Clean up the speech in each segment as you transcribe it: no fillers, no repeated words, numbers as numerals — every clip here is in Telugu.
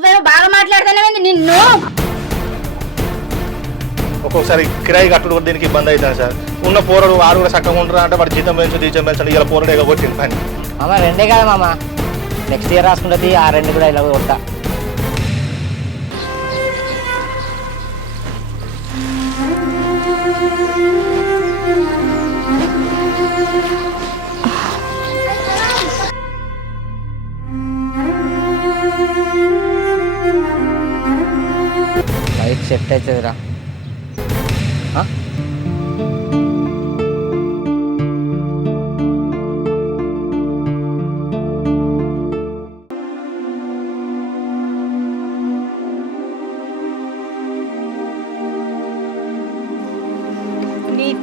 నువ్వేమో బాగా మాట్లాడుతున్నావేంది నిన్ను. ఒక్కొక్కసారి కిరాయి కట్టుడు కూడా దీనికి ఇబ్బంది అవుతుంది సార్. ఉన్న పోరడు వారు కూడా చక్కగా ఉంటారా అంటే వాడు జీతం పెంచండి ఇలా పోరడు ఎగబొట్టింది పని. మామ రెండే కదా మామ, నెక్స్ట్ ఇయర్ రాసుకుంటుంది ఆ రెండు కూడా ఇలా కొడతా. బైక్ సెట్ అవుతుందిరా.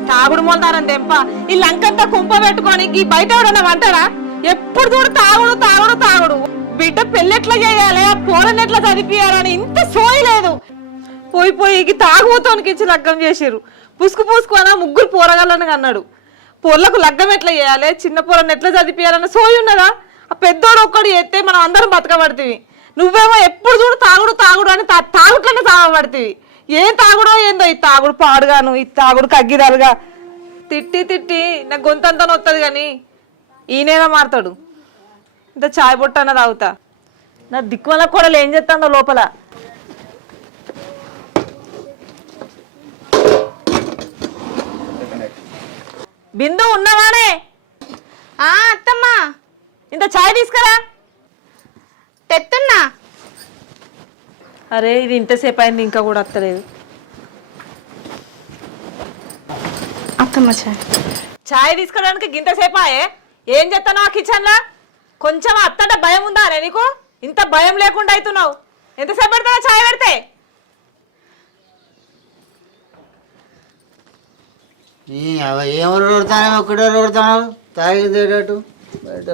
తాగుడు మొందారని తెంప ఈ లంకంతా కుంప పెట్టుకొని ఈ బయట ఎవడన్నా అంటారా? ఎప్పుడు చూడు తాగుడు తాగుడు తాగుడు. బిడ్డ పెళ్ళెట్లా చేయాలి, ఆ పోరని ఎట్లా చదివియాలని ఇంత సోయి లేదు. పోయి పోయి తాగుతోనికి ఇచ్చి లగ్గం చేసిర్రు. పుసుకు పుసుకు అన్న ముగ్గురు పోరగాళ్ళని అన్నాడు. పొర్లకు లగ్గం ఎట్లా చేయాలి, చిన్న పోరని ఎట్లా చదివియాలన్న సోయి ఉన్నదా? ఆ పెద్దోడు ఒక్కడు చేస్తే మనం అందరం బతకబడుతుంది. నువ్వేమో ఎప్పుడు చూడు తాగుడు తాగుడు అని తాగుట్లనే తాగబడుతుంది. ఏం తాగుడో ఏందో ఈ తాగుడు పాడుగాను, ఈ తాగుడు కగ్గిదాలుగా. తిట్టి తిట్టి నా గొంతంతా నొత్తది కానీ ఈయనేనా మారుతాడు. ఇంత చాయ్ బొట్టన్న తాగుతా. నా దిక్కువల కూడా ఏం చేస్తాడో లోపల. బిందు ఉన్నావానే? అత్తమ్మా ఇంత చాయ్ తీసుకురా. తెస్తున్నా. అరే ఇది ఇంతసేపు అయింది ఇంకా కూడా వస్తలేదు. అత్తమ్మ చాయ్. చాయ్ తీసుకోవడానికి గింతసేపు ఆయే. ఏం చేస్తాను ఆ కిచెన్లా? కొంచెం అత్తట భయం ఉందా అనే నీకు? ఇంత భయం లేకుండా అవుతున్నావు. ఎంతసేపు పెడతావు చాయ్ పెడితే? ఏమో రోడతాను ఒక్కడే రోడతాను తాగిందేటట్టు బయట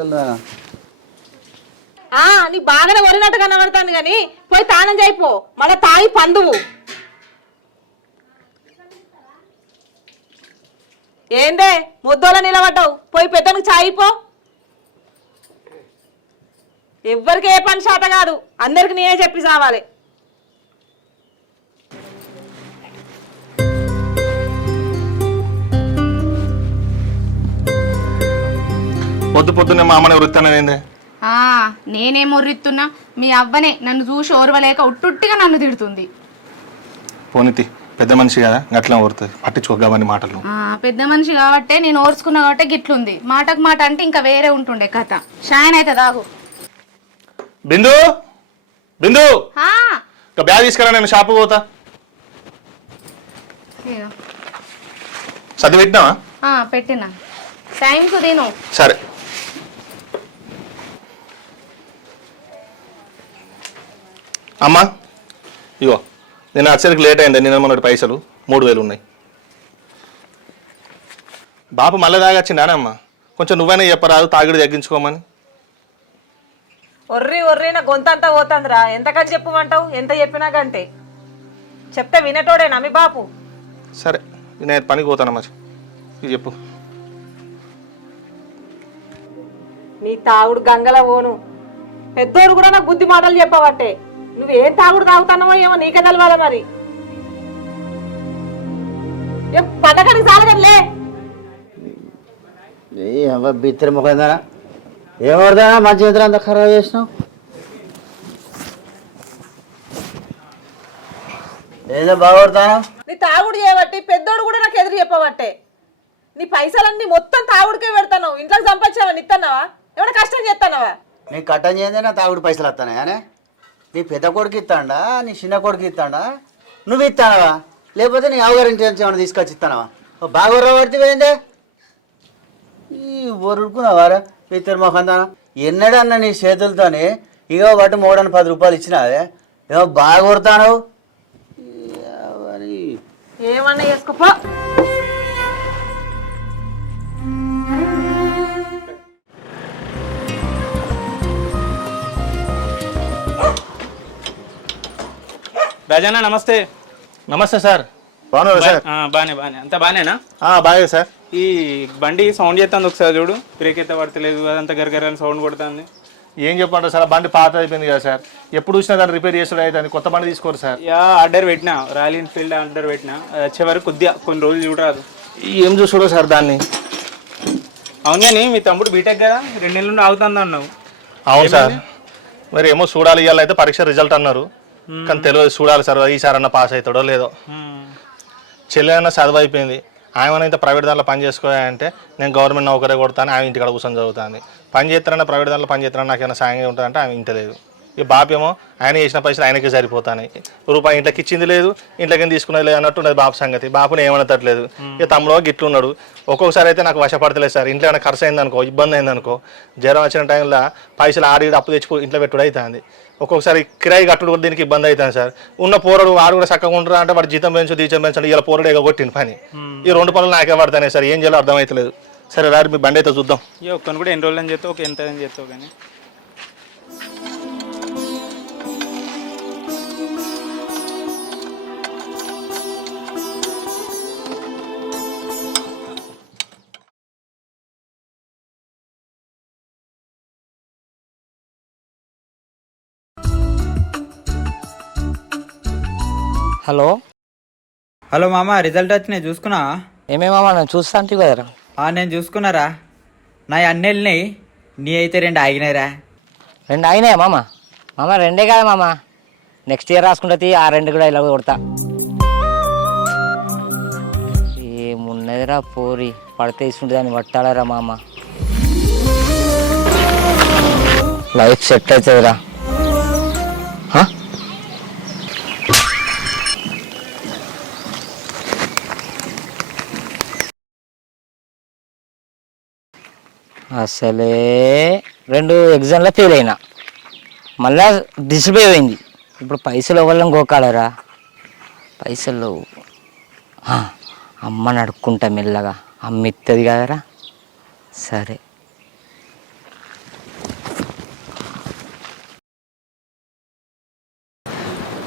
నీకు బాగానే వరినట్టు కనబడుతుంది కానీ పోయి తానం చేయిపో, మళ్ళీ తాగి పందువు. ఏందే ముద్దోలా నిలబడ్డావు? పోయి పెద్దనికి చాయిపో. ఎవ్వరికి ఏ పని శాత కాదు, అందరికి నేనే చెప్పి చావాలి. పొద్దు పొద్దున్నే మా అమ్మని వృత్తానేందే? నేనేం ముర్రిస్తున్నా, మీ అవ్వనే నన్ను చూసి ఓర్వలేక ఉట్టుట్టిగా నన్ను తిడుతుంది. పోనీతి పెద్ద మనిషి కదా గట్లా ఊరుతుంది, పట్టించుకోగామని మాటలు. పెద్ద మనిషి కాబట్టే నేను ఓర్చుకున్నా కాబట్టి గిట్లుంది. మాటకు మాట అంటే ఇంకా వేరే ఉంటుండే కథ. షాయన్ అయితే దాగు. బిందు బిందు బ్యాగ్ తీసుకురా, నేను షాపు పోతా. సర్ది పెట్టినావా? పెట్టినా టైంకు తిను. సరే. అమ్మా ఇగో నేను వచ్చేసరికి లేట్ అయింది. నేను మొన్నటి పైసలు 3000 ఉన్నాయి. బాపు మళ్ళీ తాగొచ్చిందానే అమ్మా, కొంచెం నువ్వైనా చెప్పరాదు తాగిడి తగ్గించుకోమని. ఒర్రి ఒర్రి నా గొంతంతా పోతుందిరా. ఎంతకని చెప్పమంటావు? ఎంత చెప్పినా కంటే చెప్తే వినేటోడేనా మీ బాపు? సరే నేను పనికి పోతానమ్మా, ఇది చెప్పు. నీ తాగుడు గంగల పోను. పెద్దోడు కూడా నాకు బుద్ధి మాటలు చెప్పవట్టే. నువ్వేం తాగుడు తాగుతున్నావో ఏమో నీకే తెలవాలి మరి. పట్టకానికి చాలగలే. బిత్తర ముఖందానా ఏమడదానా మంచి ఇద్దరు అంతా ఖరాబ్ చేసినావు. ఏదో బాగుపడతానా? నీ తాగుడు చేయబట్టి పెద్దోడు కూడా నాకు ఎదురు చెప్పబట్టే. నీ పైసలన్నీ మొత్తం తాగుడికే పెడతాను. ఇంట్లోకి సంపాదించావా? ఇస్తున్నావా? ఏమైనా కష్టం చేస్తానవా? నీ కట్టం చేయందే నా తాగుడు పైసలు వస్తానే అనే. నీ పెద్ద కొడుకు ఇస్తాడా, నీ చిన్న కొడుకు ఇస్తాడా, నువ్వు ఇస్తానవా? లేకపోతే నీ అవగారింటి నుంచి ఏమైనా తీసుకొచ్చి ఇస్తానవా? బాగా పడితే పోయిందే ఈ ఒరుడుకున్నావారా ఇద్దరు మొఖందానా. ఎన్నడన్నా నీ చేతులతోనే ఇగో బట్టి 310 రూపాయలు ఇచ్చినావే, ఏమో బాగా కొడతాను. ఏమన్నా చేసుకోపో. రాజన్న నమస్తే. నమస్తే సార్. బాగున్నారా సార్? బానే అంతా బానేనా? బాగా సార్. ఈ బండి సౌండ్ చేస్తుంది, ఒకసారి చూడు. బ్రేక్ అయితే పడతలేదు, అదంతా గరగరని సౌండ్ కొడుతుంది. ఏం చెప్పంటారు సార్, బండి పాత అయిపోయింది కదా సార్, ఎప్పుడు చూసినా దాన్ని రిపేర్ చేసుడు అయితే కొత్త బండి తీసుకోరు సార్. యా ఆర్డర్ పెట్టినా, రాయల్ ఎన్ఫీల్డ్ ఆర్డర్ పెట్టినా, అది వచ్చే వరకు కొద్దిగా కొన్ని రోజులు చూడరాదు. ఏం చూసుడో సార్ దాన్ని. అవును కానీ మీ తమ్ముడు బీటెక్ కదా, 2 నెలల నుండి ఆగుతుంది అన్నావు. అవును సార్, మరి ఏమో చూడాలి, ఇవాళ అయితే పరీక్ష రిజల్ట్ అన్నారు, కానీ తెలియదు, చూడాలి సార్ ఈసారి అన్న పాస్ అవుతాడో లేదో. చెల్లె అన్న చదువు అయిపోయింది, ఆమె అయితే ప్రైవేట్ దాంట్లో పని చేసుకోవాలంటే నేను గవర్నమెంట్ నౌకరే కొడతాను, ఆమె ఇంటికాడ కూర్చొని చదువుతుంది. పని చేస్తారన్నా ప్రైవేట్ దాంట్లో పని చేస్తారన్నా నాకేమైనా సాయంగా ఉంటుందంటే ఆమె ఇంటలేదు. ఇక బాపేమో ఆయన చేసిన పైసలు ఆయనకే సరిపోతాయి, రూపాయి ఇంట్లోకి ఇచ్చింది లేదు, ఇంట్లోకి తీసుకునేది లేదు అన్నట్టు ఉన్నది బాపు సంగతి. బాపుని ఏమనట్లేదు. ఇక తమ్ముడు గిట్లున్నాడు. ఒక్కొక్కసారి అయితే నాకు వశపడతలేదు సార్, ఇంట్లో ఏమైనా ఖర్చు అయిందనుకో, ఇబ్బంది అయిందనుకో, జ్వరం వచ్చిన టైంలో పైసలు ఆడి అప్పు తెచ్చి ఇంట్లో పెట్టుడు అవుతుంది. ఒక్కొక్కసారి కిరాయి కట్టుడు కూడా దీనికి ఇబ్బంది అవుతుంది సార్. ఉన్న పోరడు వాడు కూడా చక్కగా ఉంటారా అంటే వాడు జీతం పెంచండి, ఇలా పోరడు ఎగొట్టింది పని. ఈ 2 పనులు నాకే పడతాయి సార్, ఏం చేయాలో అర్థమవుతలేదు. సరే రారు మీ బండి అయితే చూద్దాం. ఇక ఒక్కని కూడా ఎన్ని రోజులు అని చెప్తావు, ఒక ఎంత అని చెప్తావు కానీ. హలో హలో మామ, రిజల్ట్ వచ్చినాయి చూసుకున్నా? ఏమేమమ్మా నేను చూస్తా అంటే కదరా. నేను చూసుకున్నారా, నా అన్నీ వెళ్ళినాయి, నీ అయితే 2 ఆగినాయిరా. 2 అయినాయా మామ? 2 కదా మామ, నెక్స్ట్ ఇయర్ రాసుకుంటే ఆ 2 కూడా ఇలా కొడతా. ఏమున్నదిరా పోరి, పడితే ఇస్తుంటే దాన్ని పట్టాలరా మామ, లైఫ్ సెట్ అవుతుందిరా. అసలే 2 ఎగ్జామ్లో ఫెయిల్ అయినా, మళ్ళా డిస్ప్లే పోయింది. ఇప్పుడు పైసలు ఇవ్వాలని గోకాలరా, పైసలు అమ్మని అడుక్కుంటా మెల్లగా, అమ్మ ఇస్తుంది కదరా. సరే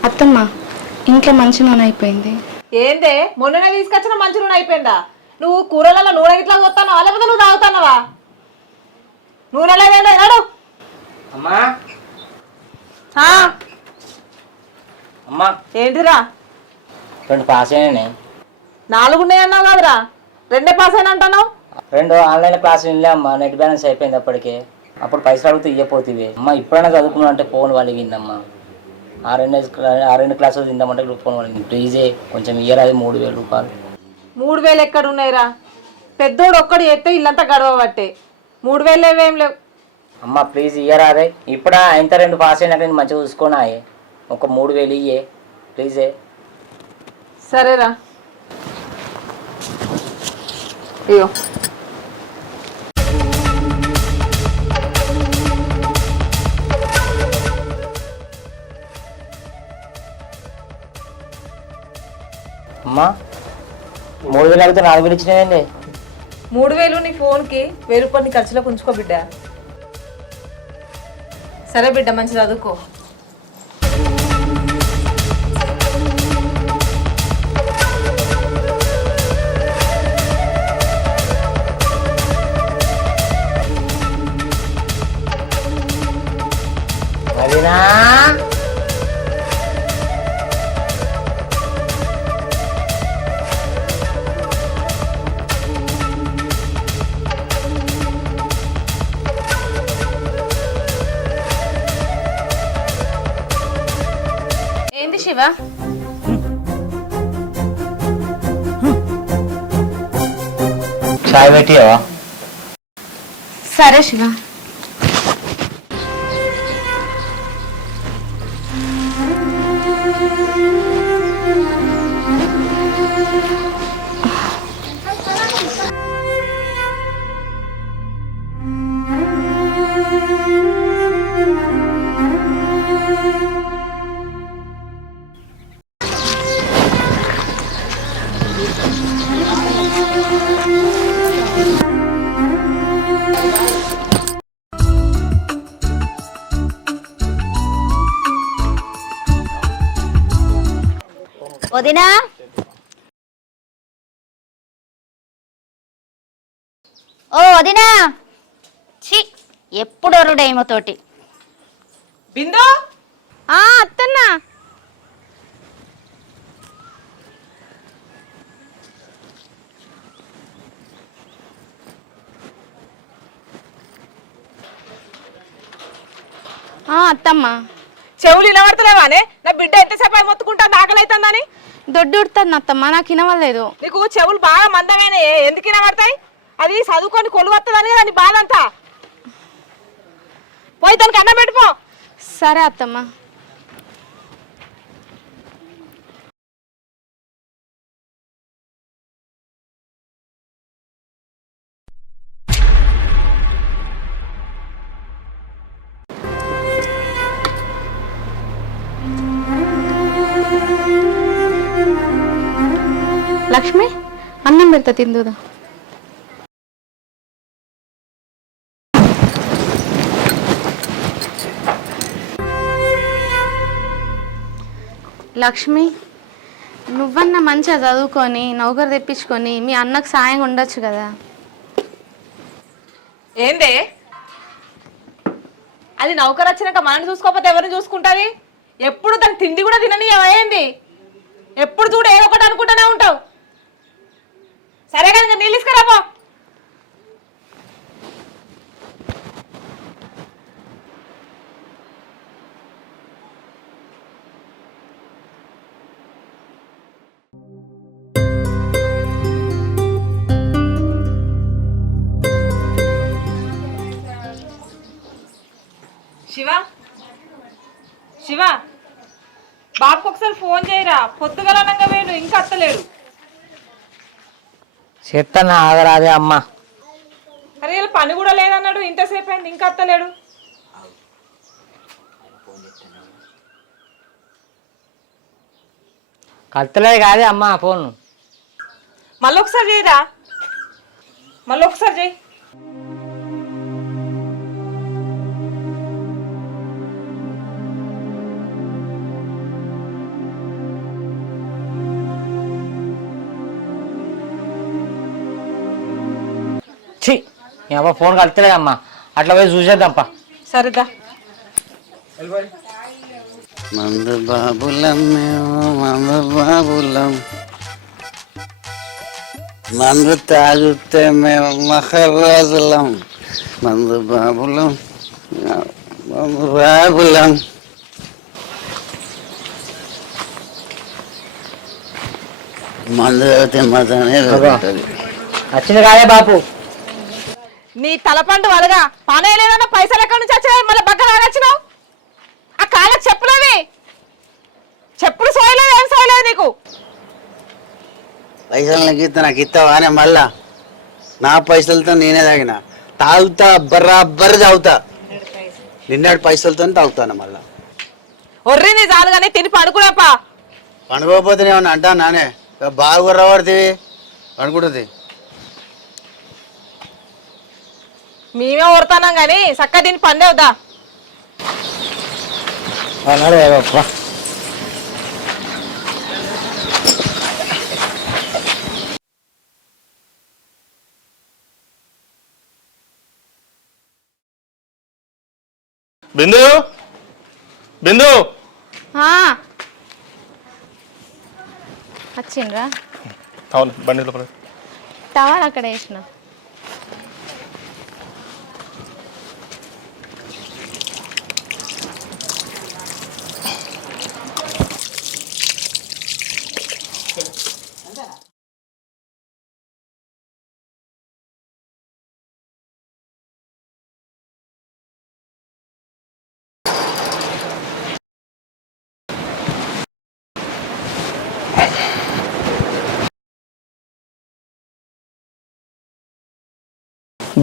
అత్తమ్మ, ఇంట్లో మంచి నూనె అయిపోయింది. ఏందే మొన్ననే తీసుకొచ్చిన మంచి నూనె అయిపోయిందా? నువ్వు కూరలలో నూనె ఇట్లా పోతానవా లేకపోతే నువ్వు తాగుతానవా? నూనె లేదండి నడు. అమ్మా అమ్మా, ఏంటిరా 2 పాస్ అయినాయి. 4 ఉన్నాయి అన్నావు కదరా, 2 పాస్ అయినా అంటున్నావు. 2 ఆన్లైన్ క్లాసులు వెళ్ళా అమ్మా, నెట్ బ్యాలెన్స్ అయిపోయింది అప్పటికే. అప్పుడు పైసలు అడిగితే ఇవ్వపోతుంది అమ్మ. ఇప్పుడైనా చదువుకున్నా అంటే ఫోన్ వలిగిందమ్మా. ఆ రెండు క్లాసులు తిందామంటే ఇప్పుడు ఫోన్ వలిగింది. ప్లీజే కొంచెం ఇయ్యరా, 3000 రూపాయలు. 3000 ఎక్కడ ఉన్నాయిరా? పెద్దోడు ఒక్కడు చేస్తే ఇల్లంతా గడవబట్టే, 3000 ఏం లేవు. అమ్మ ప్లీజ్ ఇయ్యరా, అదే ఇప్పుడు ఇంత 2 పాస్ అయినాక నేను మంచిగా చూసుకోనా, ఒక 3000 ఇయ్యే ప్లీజే. సరేరా, అయ్యో అమ్మా 3000 అడిగితే 4000 ఇచ్చినాయండి. 3000 నీ ఫోన్కి 1000 రూపాయలు నీ ఖర్చులోకి ఉంచుకో బిడ్డ. సరే బిడ్డ, మంచి చదువుకో. అదినా ఏంది శివ? చాయ్ పెట్టివా? సరే శివ. వదినా, ఓ వదినా, ఛీ ఎప్పుడు ఒరుడేమో తోటి బిందు అత్తన్నా అత్తమ్మ చెవులు వినబడతలేవానే? నా బిడ్డ ఎంతసేపు అయి మొత్తుకుంటా ఆకలైతుందని. దొడ్డు ఉడుతుంది అత్తమ్మ, నాకు వినవలేదు. నీకు చెవులు బాగా మందమైన ఎందుకు వినబడతాయి? అది చదువుకొని కొలువత్తదని కదా నీ బాధ అంతా. పోయి తనకి అన్నం పెట్టుకో. సరే అత్తమ్మ. లక్ష్మి అన్నం పెడతా తిందుదా. లక్ష్మి నువ్వన్నా మంచిగా చదువుకొని నౌకరు తెప్పించుకొని మీ అన్నకు సాయం ఉండొచ్చు కదా. ఏందే అది నౌకరు వచ్చినాక మనని చూసుకోకపోతే ఎవరిని చూసుకుంటుంది? ఎప్పుడు దాని తిండి కూడా తినని ఏమైంది? ఎప్పుడు చూడు ఏదో ఒకటి అనుకుంటూనే ఉంటావు. సరే కనుక నీళ్ళు తీసుకురాపో. శివ శివ బాబుకి ఒకసారి ఫోన్ చేయరా, పొద్దుగలనంగా వేడు ఇంకా అత్తలేడు. చెప్తాను ఆగరాదే అమ్మ. అరే ఇలా పని కూడా లేదన్నాడు, ఇంతసేపు అయింది ఇంకా అత్తలేడు. కత్తలేదు కాదే అమ్మ ఫోన్. మళ్ళీ ఒకసారి చేయరా, మళ్ళీ ఒకసారి చేయి. ఛీ అమ్మ ఫోన్ కలుతలేదమ్మా, అట్లా పోయి చూసేద్దాంపా. సరేదా. మందు బాబులం మేము మందు బాబులం, మందు తాగితే మేము మహారాజులం, మందు బాబులం మందు బాబులం. మందు తాగితే మజానే ఉంటుంది. వచ్చింది కాదే బాపు. నీ తలపండు వలగా పనే లేదన్నా పైసలు ఎక్కడి నుంచి వచ్చినాయి? మళ్ళీ బగ్గ రాగొచ్చినావు. ఆ కాళ్ళకి చెప్పులేవి, చెప్పులు సోయలేదు, ఏం సోయలేదు నీకు. పైసలు నాకు ఇస్తా, నాకు ఇస్తావానే మళ్ళా? నా పైసలతో నేనే తాగిన, తాగుతా బర్రాబర్ తాగుతా. నిన్నటి పైసలతో తాగుతాను మళ్ళా. ఒర్రి నీ చాలు కానీ తిని పడుకునేపా. పండుకోకపోతే ఏమన్నా అంటా నానే? బాగా గుర్రపడుతుంది, పండుకుంటుంది. మేమే ఓడతాం కానీ చక్క దీన్ని పండేవద్దా. బిందు బిందు వచ్చిండ్రా? అవును బండి లోపల. టవల్ అక్కడ వేసిన.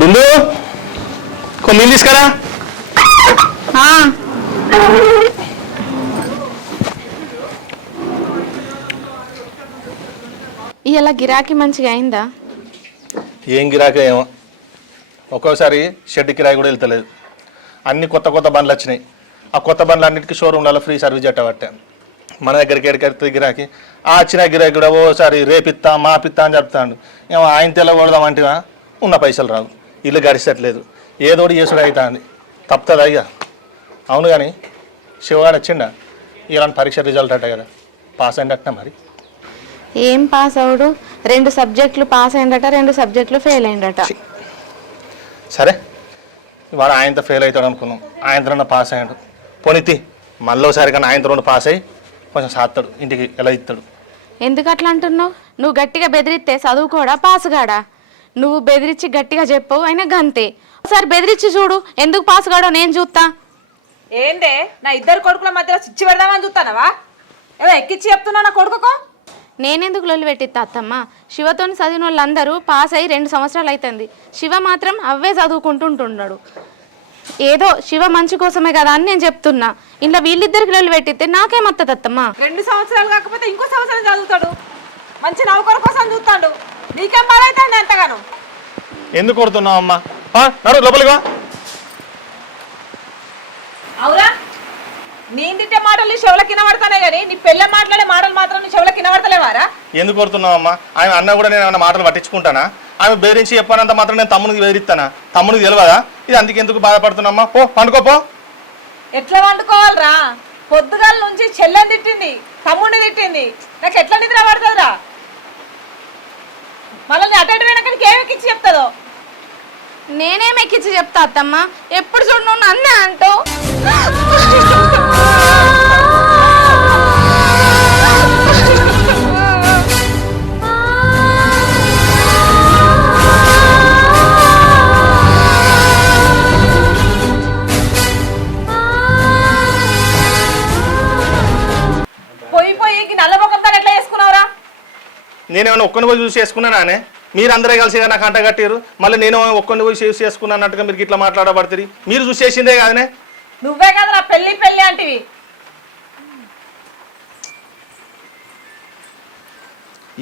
బిందు కొన్ని నీళ్ళు తీసుకురా. ఇలా గిరాకీ మంచిగా అయిందా? ఏం గిరాకీ ఏమో, ఒక్కోసారి షెడ్ కిరాయి కూడా వెళ్తలేదు. అన్ని కొత్త కొత్త బండ్లు వచ్చినాయి. ఆ కొత్త బండ్లు అన్నిటికీ షోరూమ్లలో ఫ్రీ సర్వీస్ పెట్టబట్టే మన దగ్గరికి ఎక్కడికి గిరాకీ. ఆ వచ్చిన గిరాకీ కూడా ఓసారి రేపిత్తా మాపిత్తా అని చెప్తాడు. ఏమో ఆయన తెల్లకూడదాం అంటే ఉన్న పైసలు రావు, ఇల్లు గడిచట్లేదు, ఏదోటి చేసుడు అవుతుంది. తప్పుతుంది అయ్యా. అవును కానీ శివగాడు వచ్చిండా ఇలాంటి పరీక్ష రిజల్ట్ అట్ట కదా పాస్ అయిందట మరి. ఏం పాస్ అవుడు? 2 సబ్జెక్టులు పాస్ అయిందట, 2 సబ్జెక్టులు ఫెయిల్ అయిందట. సరే వాడు ఆయనతో ఫెయిల్ అవుతాడు అనుకున్నాం, ఆయనతో పాస్ అయ్యాడు. పోనీతి మళ్ళీసారి కానీ ఆయనతో 2 పాస్ అయ్యి కొంచెం సాస్తాడు, ఇంటికి ఎలా ఇస్తాడు. ఎందుకు అట్లా అంటున్నావు? నువ్వు గట్టిగా బెదిరిస్తే చదువుకోడా పాస్ కాడా? నువ్వు బెదిరించి గట్టిగా చెప్పవు అయినా గంతే. ఒకసారి బెదిరించి చూడు, ఎందుకు పాస్ కాడో నేను చూస్తా. ఏందే నా 2 కొడుకుల మధ్యలో చిచ్చి పెడదామని చూస్తానవా? ఏదో ఎక్కిచ్చి చెప్తున్నా నా కొడుకుకో. నేనెందుకు లొల్లి పెట్టిస్తా అత్తమ్మ? శివతోని చదివిన వాళ్ళందరూ పాస్ అయ్యి 2 సంవత్సరాలు అవుతుంది. శివ మాత్రం అవే చదువుకుంటుంటున్నాడు. ఏదో శివ మంచి కోసమే కదా అని నేను చెప్తున్నా. ఇంట్లో వీళ్ళిద్దరికి లొల్లి పెట్టిస్తే నాకేమత్తది అత్తమ్మ? 2 సంవత్సరాలు కాకపోతే ఇంకో సంవత్సరం చదువుతాడు, మంచి నౌకరు కోసం చూస్తాడు. నీకేం బాధ అవుతుంది ఎంతగానో? ఎందుకు కొడుతున్నావు అమ్మా? లోపలిగా అవురా, నేను తిట్టే మాటలు నీ చెవుల కింద పడతానే కానీ నీ పెళ్ళ మాట్లాడే మాటలు మాత్రం నీ చెవుల కింద పడతలేవారా? ఎందుకు కొడుతున్నావు అమ్మా? ఆమె అన్న కూడా నేను ఏమైనా మాటలు పట్టించుకుంటానా? ఆమె బెదిరించి చెప్పానంత మాత్రం నేను తమ్మునికి బెదిరిస్తానా? తమ్మునికి తెలియదా ఇది? అందుకు ఎందుకు బాధపడుతున్నామ్మా? పో పండుకోపో. ఎట్లా వండుకోవాలరా? పొద్దుగాల నుంచి చెల్లెని తిట్టింది, తమ్ముడిని తిట్టింది, నాకు ఎట్లా నిద్ర పడుతుందిరా? మళ్ళీ అటెండ్ వెనకడికి ఏమెక్కిచ్చి చెప్తుందో? నేనేం ఎక్కించి చెప్తా అత్తమ్మ? ఎప్పుడు చూడు నువ్వు నన్నే అంటావు. పోయి పోయి నల్ల ముఖంతో ఎట్లా చేసుకున్నావురా? నేనేమైనా ఒక్కని పోయి చూసి చేసుకున్నానే? మీరు అందరే కలిసి నాకు అంట కట్టారు, మళ్ళీ నేను ఒక్కడిని పోయి చూసి చేసుకున్నట్టుగా మీరు ఇట్లా మాట్లాడబడుతుంది. మీరు చూసి చేసిందే కాదనే? నువ్వే కదా నా పెళ్లి పెళ్లి అంటివి.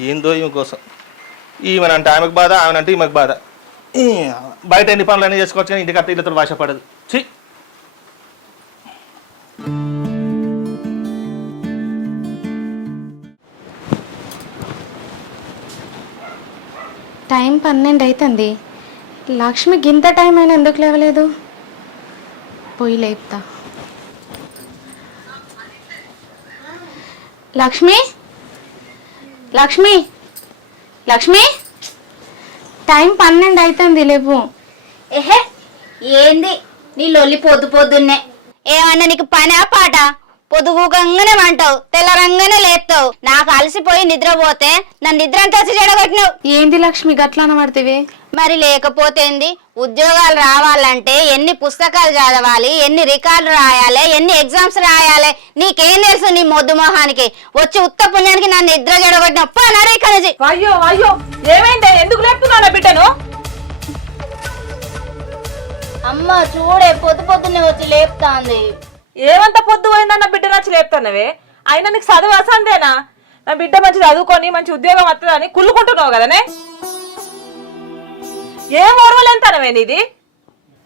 ఏందో ఈమె కోసం, ఈమెనంటే ఆమెకు బాధ, ఆమెనంటే ఈమెకు బాధ. బయట ఎన్ని పనులు అయినా చేసుకోవచ్చు కానీ ఇంటికి అత్త ఇళ్ళతో భాష పడదు. ఛీ! టైం 12 అవుతుంది. లక్ష్మి గింత టైం అయినా ఎందుకు లేవలేదు? పోయి లేపుతా. లక్ష్మి, లక్ష్మి, లక్ష్మి, టైం 12 అవుతుంది, లేవు. ఏహే ఏంది నీ లొల్లి పొద్దున్నే? ఏమన్నా నీకు పనా పాట? పొద్దుగూకంగానే వంటావు, తెల్లరంగానే లేస్తావు. నాకు అలసిపోయి నిద్రపోతే నన్ను నిద్ర అంతా చెడగొట్టినావు. ఏంది లక్ష్మి గట్లా అనబడితేవి? మరి లేకపోతే ఏంది? ఉద్యోగాలు రావాలంటే ఎన్ని పుస్తకాలు చదవాలి, ఎన్ని రికార్డులు రాయాలి, ఎన్ని ఎగ్జామ్స్ రాయాలి? నీకేం తెలుసు నీ మొద్దు మొహానికి? వచ్చి ఉత్త పుణ్యానికి నన్ను నిద్ర చెడగొట్టినప్ప నరే కనజీ. అయ్యో అయ్యో, ఏమైంది? ఎందుకు లేపుతున్నావు బిడ్డను? అమ్మ చూడే పొద్దున్నే వచ్చి లేపుతాంది. ఏమంత పొద్దు పోయిందన్న బిడ్డ నచ్చి లేపుతానవే? అయినా నీకు చదువు అసందేనా? నా బిడ్డ మంచి చదువుకొని మంచి ఉద్యోగం వస్తుందని కుళ్ళుకుంటున్నావు కదనే? ఏం ఓర్వలేంతనవే నీది?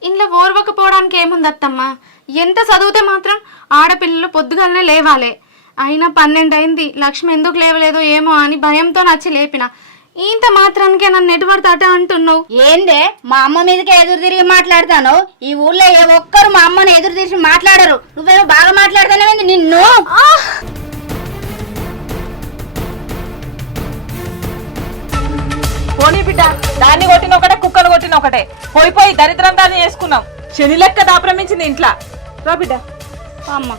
ఇంట్లో ఓర్వకపోవడానికి ఏముంది అత్తమ్మ? ఎంత చదివితే మాత్రం ఆడపిల్లలు పొద్దుగాలనే లేవాలి. అయినా 12 అయింది, లక్ష్మి ఎందుకు లేవలేదో ఏమో అని భయంతో నచ్చి లేపిన. ఇంత మాత్రానికే నన్ను ఎటుపడితే అట అంటున్నావు. ఏందే మా అమ్మ మీదకే ఎదురు తిరిగి మాట్లాడతాను? ఈ ఊళ్ళో ఏ ఒక్కరు మా అమ్మని ఎదురు తిరిగి మాట్లాడరు. నువ్వేమో బాగా మాట్లాడతానేది నిన్ను. పోనీ బిడ్డ, దాన్ని కొట్టిన ఒకటే, కుక్కను కొట్టిన ఒకటే. పోయి పోయి దరిద్రం దాన్ని చేసుకున్నాం. శని లెక్క దాప్రమించింది ఇంట్లో. రా బిడ్డ. అమ్మ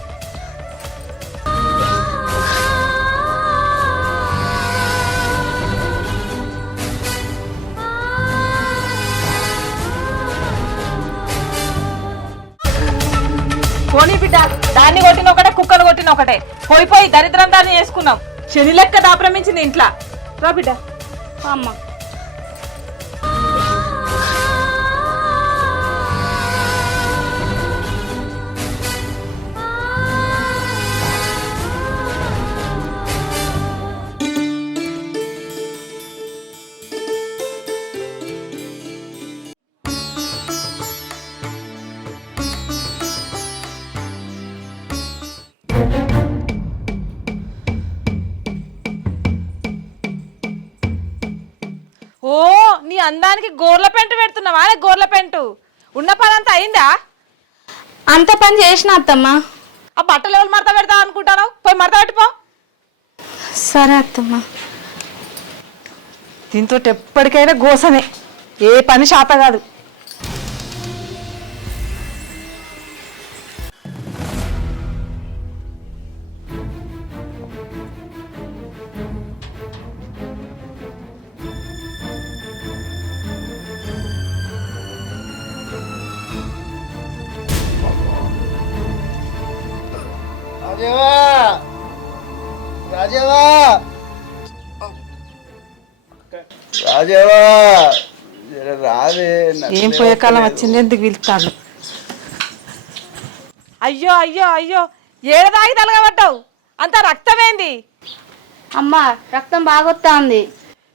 పోనీ బిడ్డ, దాన్ని కొట్టిన ఒకటే, కుక్కను కొట్టిన ఒకటే. పోయి పోయి దరిద్రం దాన్ని చేసుకున్నాం. శని లెక్క దాప్రమించింది ఇంట్లో. రా బిడ్డ. అమ్మ ఓ, నీ అందానికి గోర్ల పెంట పెడుతున్నావా? గోర్ల పెంటు ఉన్న పని అంతా అయిందా? అంత పని చేసిన అత్తమ్మ. ఆ బట్టలు ఎవరు మడత పెడతా అనుకుంటాను? పోయి మడత పెట్టిపో. సరే అత్తమ్మ. దీంతో ఎప్పటికైనా గోసనే, ఏ పని శాత కాదు. రాజేవా రాజేవా రాజేవా జర రాదే. ఏం పోయే కాలం వచ్చింది, ఎందుకు పిలుస్తాను? అయ్యో అయ్యో అయ్యో, ఏడదాగి తలగబట్టావు, అంత రక్తమేంది? అమ్మా రక్తం బాగొత్తాంది.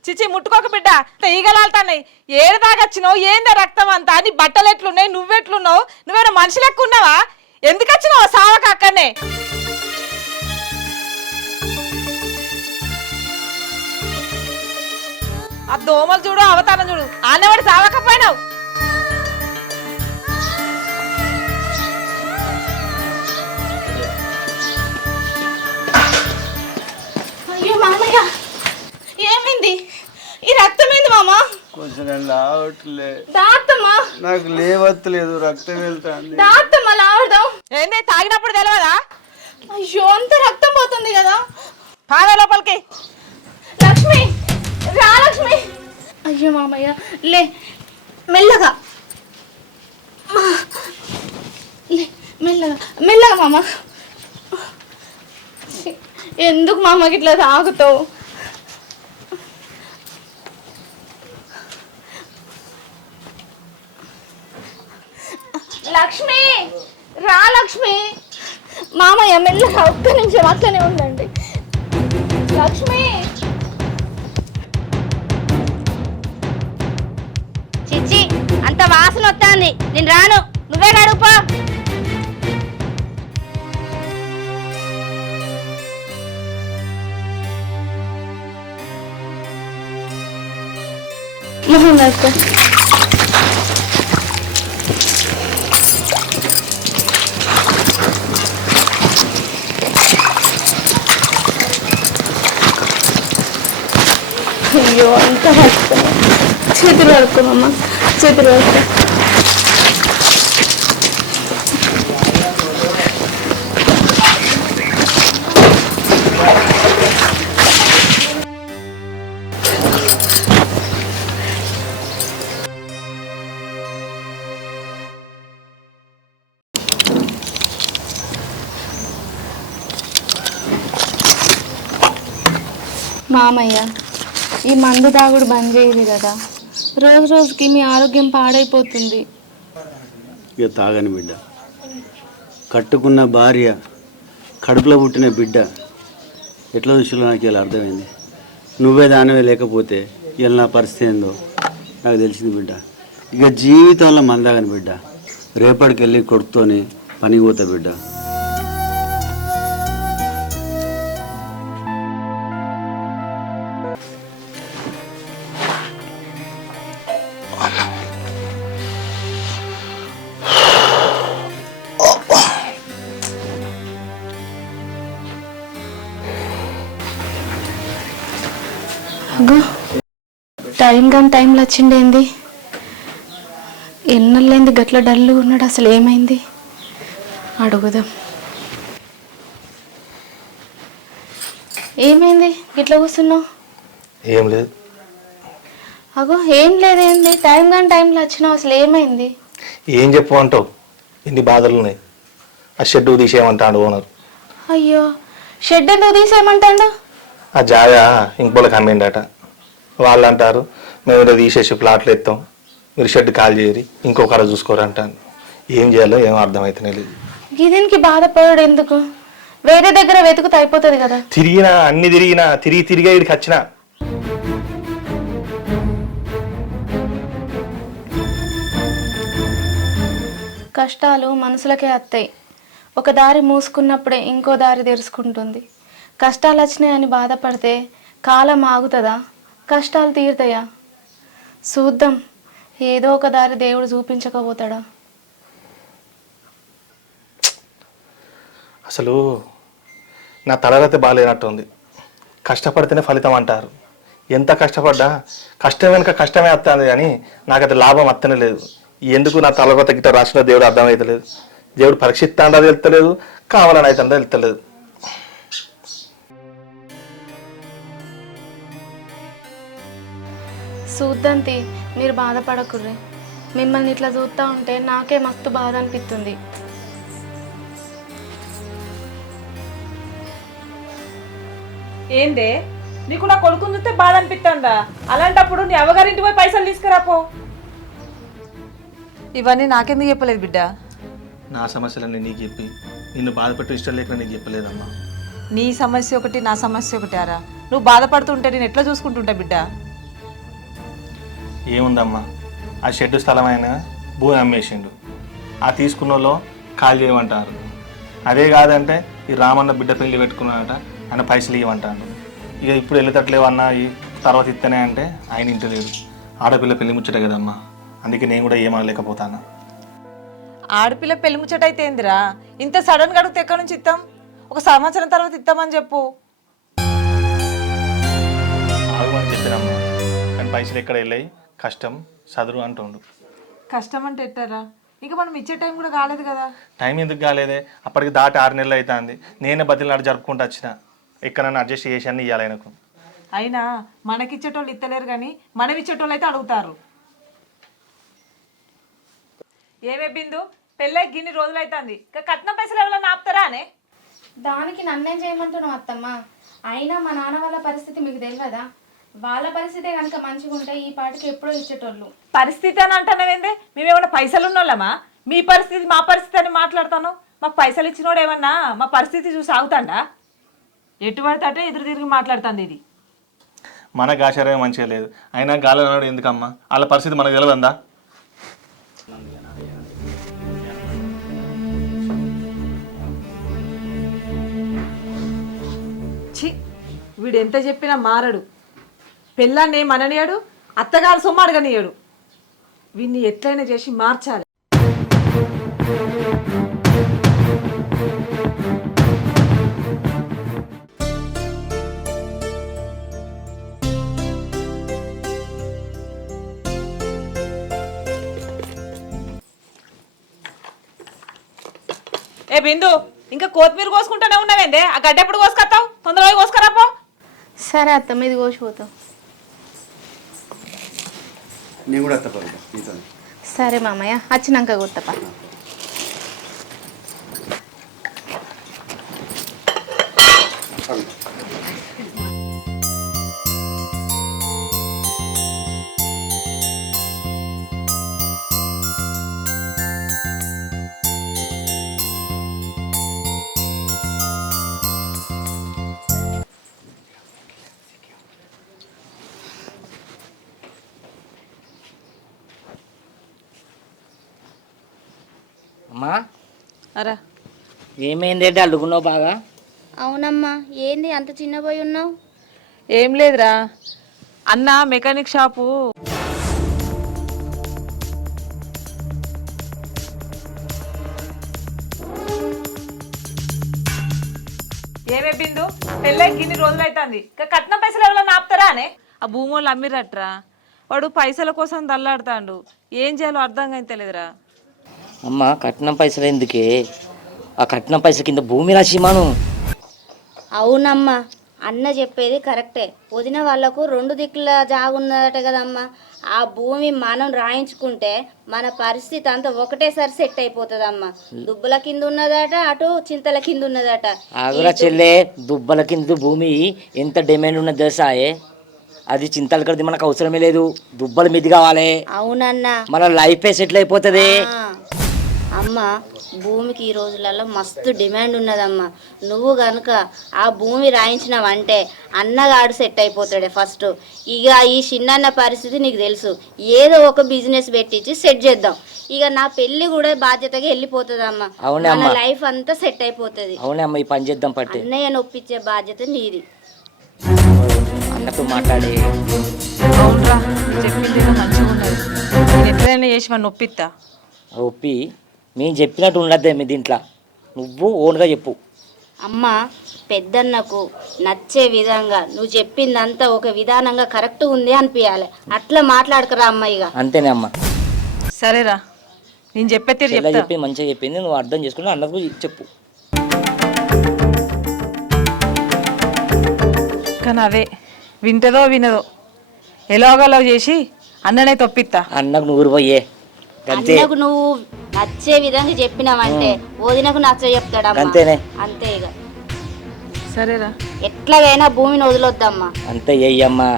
చిచి ముట్టుకోక బిడ్డ, ఈగలాడుతున్నాయి. ఏడదాగచ్చినావు, ఏందా రక్తం అంతా? నీ బట్టలు ఎట్లున్నాయి, నువ్వెట్లున్నావు? నువ్వేనా మనిషి లెక్క ఉన్నావా? ఎందుకు వచ్చినావు సావక అక్కడనే? ఆ దోమలు చూడు, అవతారం చూడు, ఆనవాడి సావకపోయినావు. అయ్యో మామయ్య, ఏమైంది? ఈ రక్తం ఏంది మామ? కొంచెం లావట్లే, దాత్తమ్మా, నాకు లేవట్లేదు, రక్తం వెళ్తాంది. దాత్తమ్మా లావడం. ఏంది తాగినప్పుడు తెలియదా? అయ్యో అంత రక్తం పోతుంది కదా. పాడే లోపలికి. లక్ష్మి, రా లక్ష్మి. అయ్యో మామయ్య, లే మెల్లగా, లే మెల్లగా మెల్లగా మామ. ఎందుకు మామకి ఇట్లా తాగుతావు? లక్ష్మి, రా లక్ష్మి. మామయ్య మెల్లగా, ఒక్క నిమిషం అట్లనే ఉండండి. లక్ష్మి. చిచ్చి అంత వాసన వస్తుంది, నేను రాను, నువ్వే కడుపో. అయ్యో అంత రక్తం. చేతులు కడుక్కోమమ్మా, చేతులు కడుక్కో. మామయ్య, ఈ మందు తాగుడు బంద్ చేయదు కదా, రోజు రోజుకి మీ ఆరోగ్యం పాడైపోతుంది. ఇక తాగని బిడ్డ, కట్టుకున్న భార్య, కడుపులో పుట్టిన బిడ్డ ఎట్లా చూసిలో నాకు ఇలా అర్థమైంది. నువ్వే దానివే లేకపోతే ఇలా నా పరిస్థితి ఏందో నాకు తెలిసింది బిడ్డ. ఇక జీవితంలో మందాగని బిడ్డ, రేపటికి వెళ్ళి కొడుతూనే పనికి పోతా బిడ్డ. అగో టైం కానీ టైంలో వచ్చిండేంది? ఎన్నెళ్ళేంది గట్ల డల్గా ఉన్నాడు, అసలు ఏమైంది అడుగుదాం. ఏమైంది గిట్ల కూర్చున్నావు? ఏం లేదు. అగో ఏం లేదేంది, టైం కానీ టైంలో వచ్చినావు, అసలు ఏమైంది? ఏం చెప్పు అంటావు, ఇన్ని బాధలు ఉన్నాయి. ఆ షెడ్ తీసేయమంటాడు ఓనర్. అయ్యో షెడ్ ఎందుకు తీసేయమంటాడు? ఆ జాగా ఇంకోళ్ళకి అమ్మిండట. వాళ్ళు అంటారు మేము ఇలా తీసేసి ప్లాట్లు ఎత్తాం, మీరు షెడ్ కాల్ చేయరి, ఇంకొకరు చూసుకోరు అంటాను. ఏం చేయాలో ఏం అర్థమవుతనే లేదు. దీనికి బాధపడు ఎందుకు, వేరే దగ్గర వెతుకుతే అయిపోతుంది కదా. తిరిగినా అన్ని తిరిగినా తిరిగి ఇక్కడికి వచ్చిన. కష్టాలు మనసులకే వస్తాయి. ఒక దారి మూసుకున్నప్పుడే ఇంకో దారి తెరుచుకుంటుంది. కష్టాలు వచ్చినాయని బాధపడితే కాలం ఆగుతుందా? కష్టాలు తీరుతాయా? చూద్దాం, ఏదో ఒక దారి దేవుడు చూపించకపోతాడా? అసలు నా తలరాత బాగాలేనట్టుంది. కష్టపడితేనే ఫలితం అంటారు. ఎంత కష్టపడ్డా కష్టం వెనుక కష్టమే వస్తుంది, కానీ నాకు అది లాభం వస్తనే లేదు. ఎందుకు నా తలరాత గిట్ట రాసిన దేవుడు అర్థమవుతలేదు. దేవుడు పరీక్షిస్తాండా తెలుస్తలేదు, కావాలని అవుతుందా తెలుస్తలేదు. చూద్దంతి, మీరు బాధపడకుర్రే. మిమ్మల్ని ఇట్లా చూస్తూ ఉంటే నాకే మస్తు బాధ అనిపిస్తుంది. ఏందే నీకు నా కొడుకుని చూస్తే బాధ అనిపిస్తుందా? అలాంటప్పుడు నీ అవ్వగారింటి పోయి పైసలు తీసుకురాపో. ఇవన్నీ నాకెందుకు చెప్పలేదు బిడ్డ? నా సమస్యలన్నీ నీకు చెప్పి నిన్ను బాధపెట్టు ఇష్టం లేక నీకు చెప్పలేదమ్మా. నీ సమస్య ఒకటి, నా సమస్య ఒకటి ఆరా. నువ్వు బాధపడుతుంటే నేను ఎట్లా చూసుకుంటుంటా బిడ్డ? ఏముందమ్మా, ఆ షెడ్డు స్థలమైన భూమి అమ్మేసిండు. ఆ తీసుకున్న వాళ్ళు ఖాళీ చేయమంటారు. అదే కాదంటే ఈ రామన్న బిడ్డ పెళ్లి పెట్టుకున్నాడట, ఆయన పైసలు ఇవ్వమంటాడు. ఇక ఇప్పుడు వెళ్ళేటట్లేవన్నా ఈ తర్వాత ఇస్తేనే అంటే ఆయన ఇంటి లేడు. ఆడపిల్ల పెళ్లి ముచ్చట కదమ్మా, అందుకే నేను కూడా ఏమనలేకపోతాను. ఆడపిల్ల పెళ్లి ముచ్చట అయితే ఏందిరా? ఇంత సడన్ గా అడిగితే ఎక్కడి నుంచి ఇస్తాం? ఒక సంవత్సరం తర్వాత ఇస్తామని చెప్పు. ఆగమని చెప్పినమ్మా, కానీ పైసలు ఎక్కడ వెళ్ళాయి, కష్టం చదువు అంటుండు. కష్టం అంటే ఎట్టారా? ఇక మనం ఇచ్చే టైం కూడా కాలేదు కదా. టైం ఎందుకు కాలేదే? అప్పటికి దాటి 6 నెలలు అవుతుంది. నేనే బతిలాడు జరుపుకుంటూ వచ్చిన. ఎక్కడన్నా అడ్జస్ట్ చేసి అన్నీ ఇవ్వాలి ఆయనకు. అయినా మనకిచ్చేటోళ్ళు ఇస్తలేరు కానీ మనం ఇచ్చేటోళ్ళు అయితే అడుగుతారు. ఏమే బిందు, పెళ్ళై గిన్ని రోజులు అవుతుంది, ఇక కట్నం పైసలు ఎవరైనా ఆపుతారా అనే? దానికి నన్నేం చేయమంటున్నావు అత్తమ్మ? అయినా మా నాన్న వాళ్ళ పరిస్థితి మీకు తెలియదా? వాళ్ళ పరిస్థితే కనుక మంచిగా ఉంటే ఈ పాటికి ఎప్పుడో ఇచ్చేటోళ్ళు. పరిస్థితి అని అంటున్నావేందే? మేమేమన్నా పైసలు ఉన్నోళ్ళమా? మీ పరిస్థితి మా పరిస్థితి అని మాట్లాడతాను. మాకు పైసలు ఇచ్చినోడు ఏమన్నా మా పరిస్థితి చూసి ఆగుతాడా? ఎటు పడితే అటే ఎదురు తిరిగి మాట్లాడుతుంది ఇది. మనకు ఆచారమే మంచిగా లేదు, అయినా గాలి ఎందుకమ్మా? వాళ్ళ పరిస్థితి మనకు తెలియదా? ఛీ, వీడు ఎంత చెప్పినా మారడు. పెళ్ళాన్ని మననియాడు, అత్తగారు సొమ్ము అడగనియాడు. వీడిని ఎట్లయినా చేసి మార్చాలి. ఏ బిందు, ఇంకా కొత్తిమీర కోసుకుంటూనే ఉన్నావేందే? ఆ గడ్డ ఎప్పుడు కోసుకొస్తావు? తొందరగా కోసుకురాపో. సరే అత్తమ్మ, ఇది కోసిపోతాం. నేను కూడా అత్తపా. సరే మామయ్య, వచ్చినాక కొత్తపా. అమ్మా, అరా ఏమైందంటే అల్లుకున్నావు బాగా? అవునమ్మా, ఏంది అంత చిన్నపోయి ఉన్నావు? ఏం లేదురా, అన్న మెకానిక్ షాపు ఏమే బిందు, పెళ్ళై గిన్ని రోజులు అవుతుంది, ఇక కట్నం పైసలు ఎవరైనా ఆపుతారా అనే? ఆ భూమి వాళ్ళు అమ్మిరట్రా. వాడు పైసల కోసం దల్లాడుతాడు. ఏం చేయాలో అర్థం కానీ తెలియదురా. అమ్మ, కట్నం పైసలు ఎందుకే? ఆ కట్నం పైసలు కింద భూమి రాసిమాను. అవునమ్మా, అన్న చెప్పేది కరెక్టే. వదిన వాళ్ళకు 2 దిక్కుల జాగున్నదట కదమ్మా. ఆ భూమి మనం రాయించుకుంటే మన పరిస్థితి అంతా ఒకటేసారి సెట్ అయిపోతుందమ్మా. దుబ్బల కింద ఉన్నదట, అటు చింతల కింద ఉన్నదట. ఆగురా చెల్లే, దుబ్బల కింద భూమి ఎంత డిమాండ్ ఉన్నది తెలుసాయే? అది చింతల కడిది మనకు అవసరమే లేదు, దుబ్బల మీది కావాలి. అవునన్నా, మన లైఫ్ సెటిల్ అయిపోతుంది. అమ్మ, భూమికి ఈ రోజులలో మస్తు డిమాండ్ ఉన్నదమ్మా. నువ్వు కనుక ఆ భూమి రాయించినావంటే అన్నగాడు సెట్ అయిపోతాడే ఫస్ట్. ఇక ఈ చిన్నన్న పరిస్థితి నీకు తెలుసు. ఏదో ఒక బిజినెస్ పెట్టించి సెట్ చేద్దాం. ఇక నా పెళ్లి కూడా బాధ్యతగా వెళ్ళిపోతుందమ్మా. మన లైఫ్ అంతా సెట్ అయిపోతుంది. అవునే అమ్మ, ఈ పని చేద్దాం పట్టి. అన్నయ్య నొప్పించే బాధ్యత నీది. అన్నతో మాట్లాడి. అవునరా, చెప్పింది మంచిగా ఉన్నది. నేను ఎట్లయినా చేసి మన నొప్పిస్తా. ఒప్పి మేము చెప్పినట్టు ఉండద్దే మీ దీంట్లో. నువ్వు ఓన్గా చెప్పు. అమ్మ పెద్దన్నకు నచ్చే విధంగా నువ్వు చెప్పిందంతా ఒక విధానంగా కరెక్ట్ ఉంది అనిపించాలి. అట్లా మాట్లాడకరా అమ్మ ఇక. అంతేనే అమ్మ. సరేరా, నేను చెప్పే తీరు చెల్లె చెప్తా. చెప్పింది మంచిగా చెప్పింది, నువ్వు అర్థం చేసుకుని అన్నకు చెప్పు. కానీ అదే వింటదో వినదో ఎలాగోలా చేసి అన్ననే తప్పిస్తా. అన్నకు నువ్వు పోయే అంతే. అన్నకు నువ్వు నచ్చే విధంగా చెప్పినావంటే వదినకు నచ్చ చెప్తాడమ్మా. అంతేనే. అంతే ఇక. సరేరా, ఎట్లాగైనా భూమిని వదిలొద్దమ్మా. అంతే అయ్యమ్మా.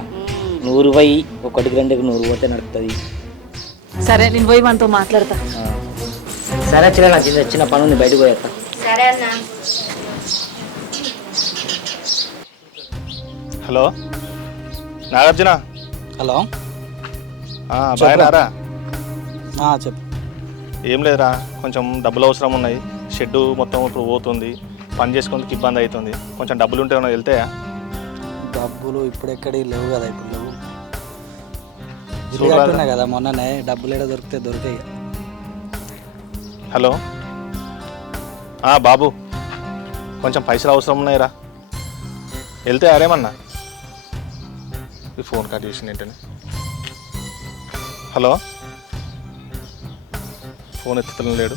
100 పోయి 1 2కి 100 పోతే నడుస్తుంది. సరే నేను పోయి మనతో మాట్లాడతా. సరే చిన్న నా చిన్న పని ఉంది, బయటకు పోయేస్తా. సరే అన్న. హలో నాగార్జున. హలో, బాగున్నారా? చెప్పు. ఏం లేదురా, కొంచెం డబ్బులు అవసరం ఉన్నాయి. షెడ్డు మొత్తం ఇప్పుడు పోతుంది, పని చేసుకుందుకు ఇబ్బంది అవుతుంది. కొంచెం డబ్బులు ఉంటే ఏమైనా వెళ్తాయా? డబ్బులు ఇప్పుడు ఎక్కడి లేవు కదా, ఇప్పుడు లేవు. చూడాలి. ఇల్లు కదా మొన్ననే, డబ్బులు ఏడా దొరికితే దొరికాయి. హలో బాబు, కొంచెం పైసలు అవసరం ఉన్నాయిరా, వెళ్తే అరేమన్నా. ఈ ఫోన్ కట్ చేసిన ఏంటనే. హలో, ఫోన్ ఎత్తుతలేం లేడు.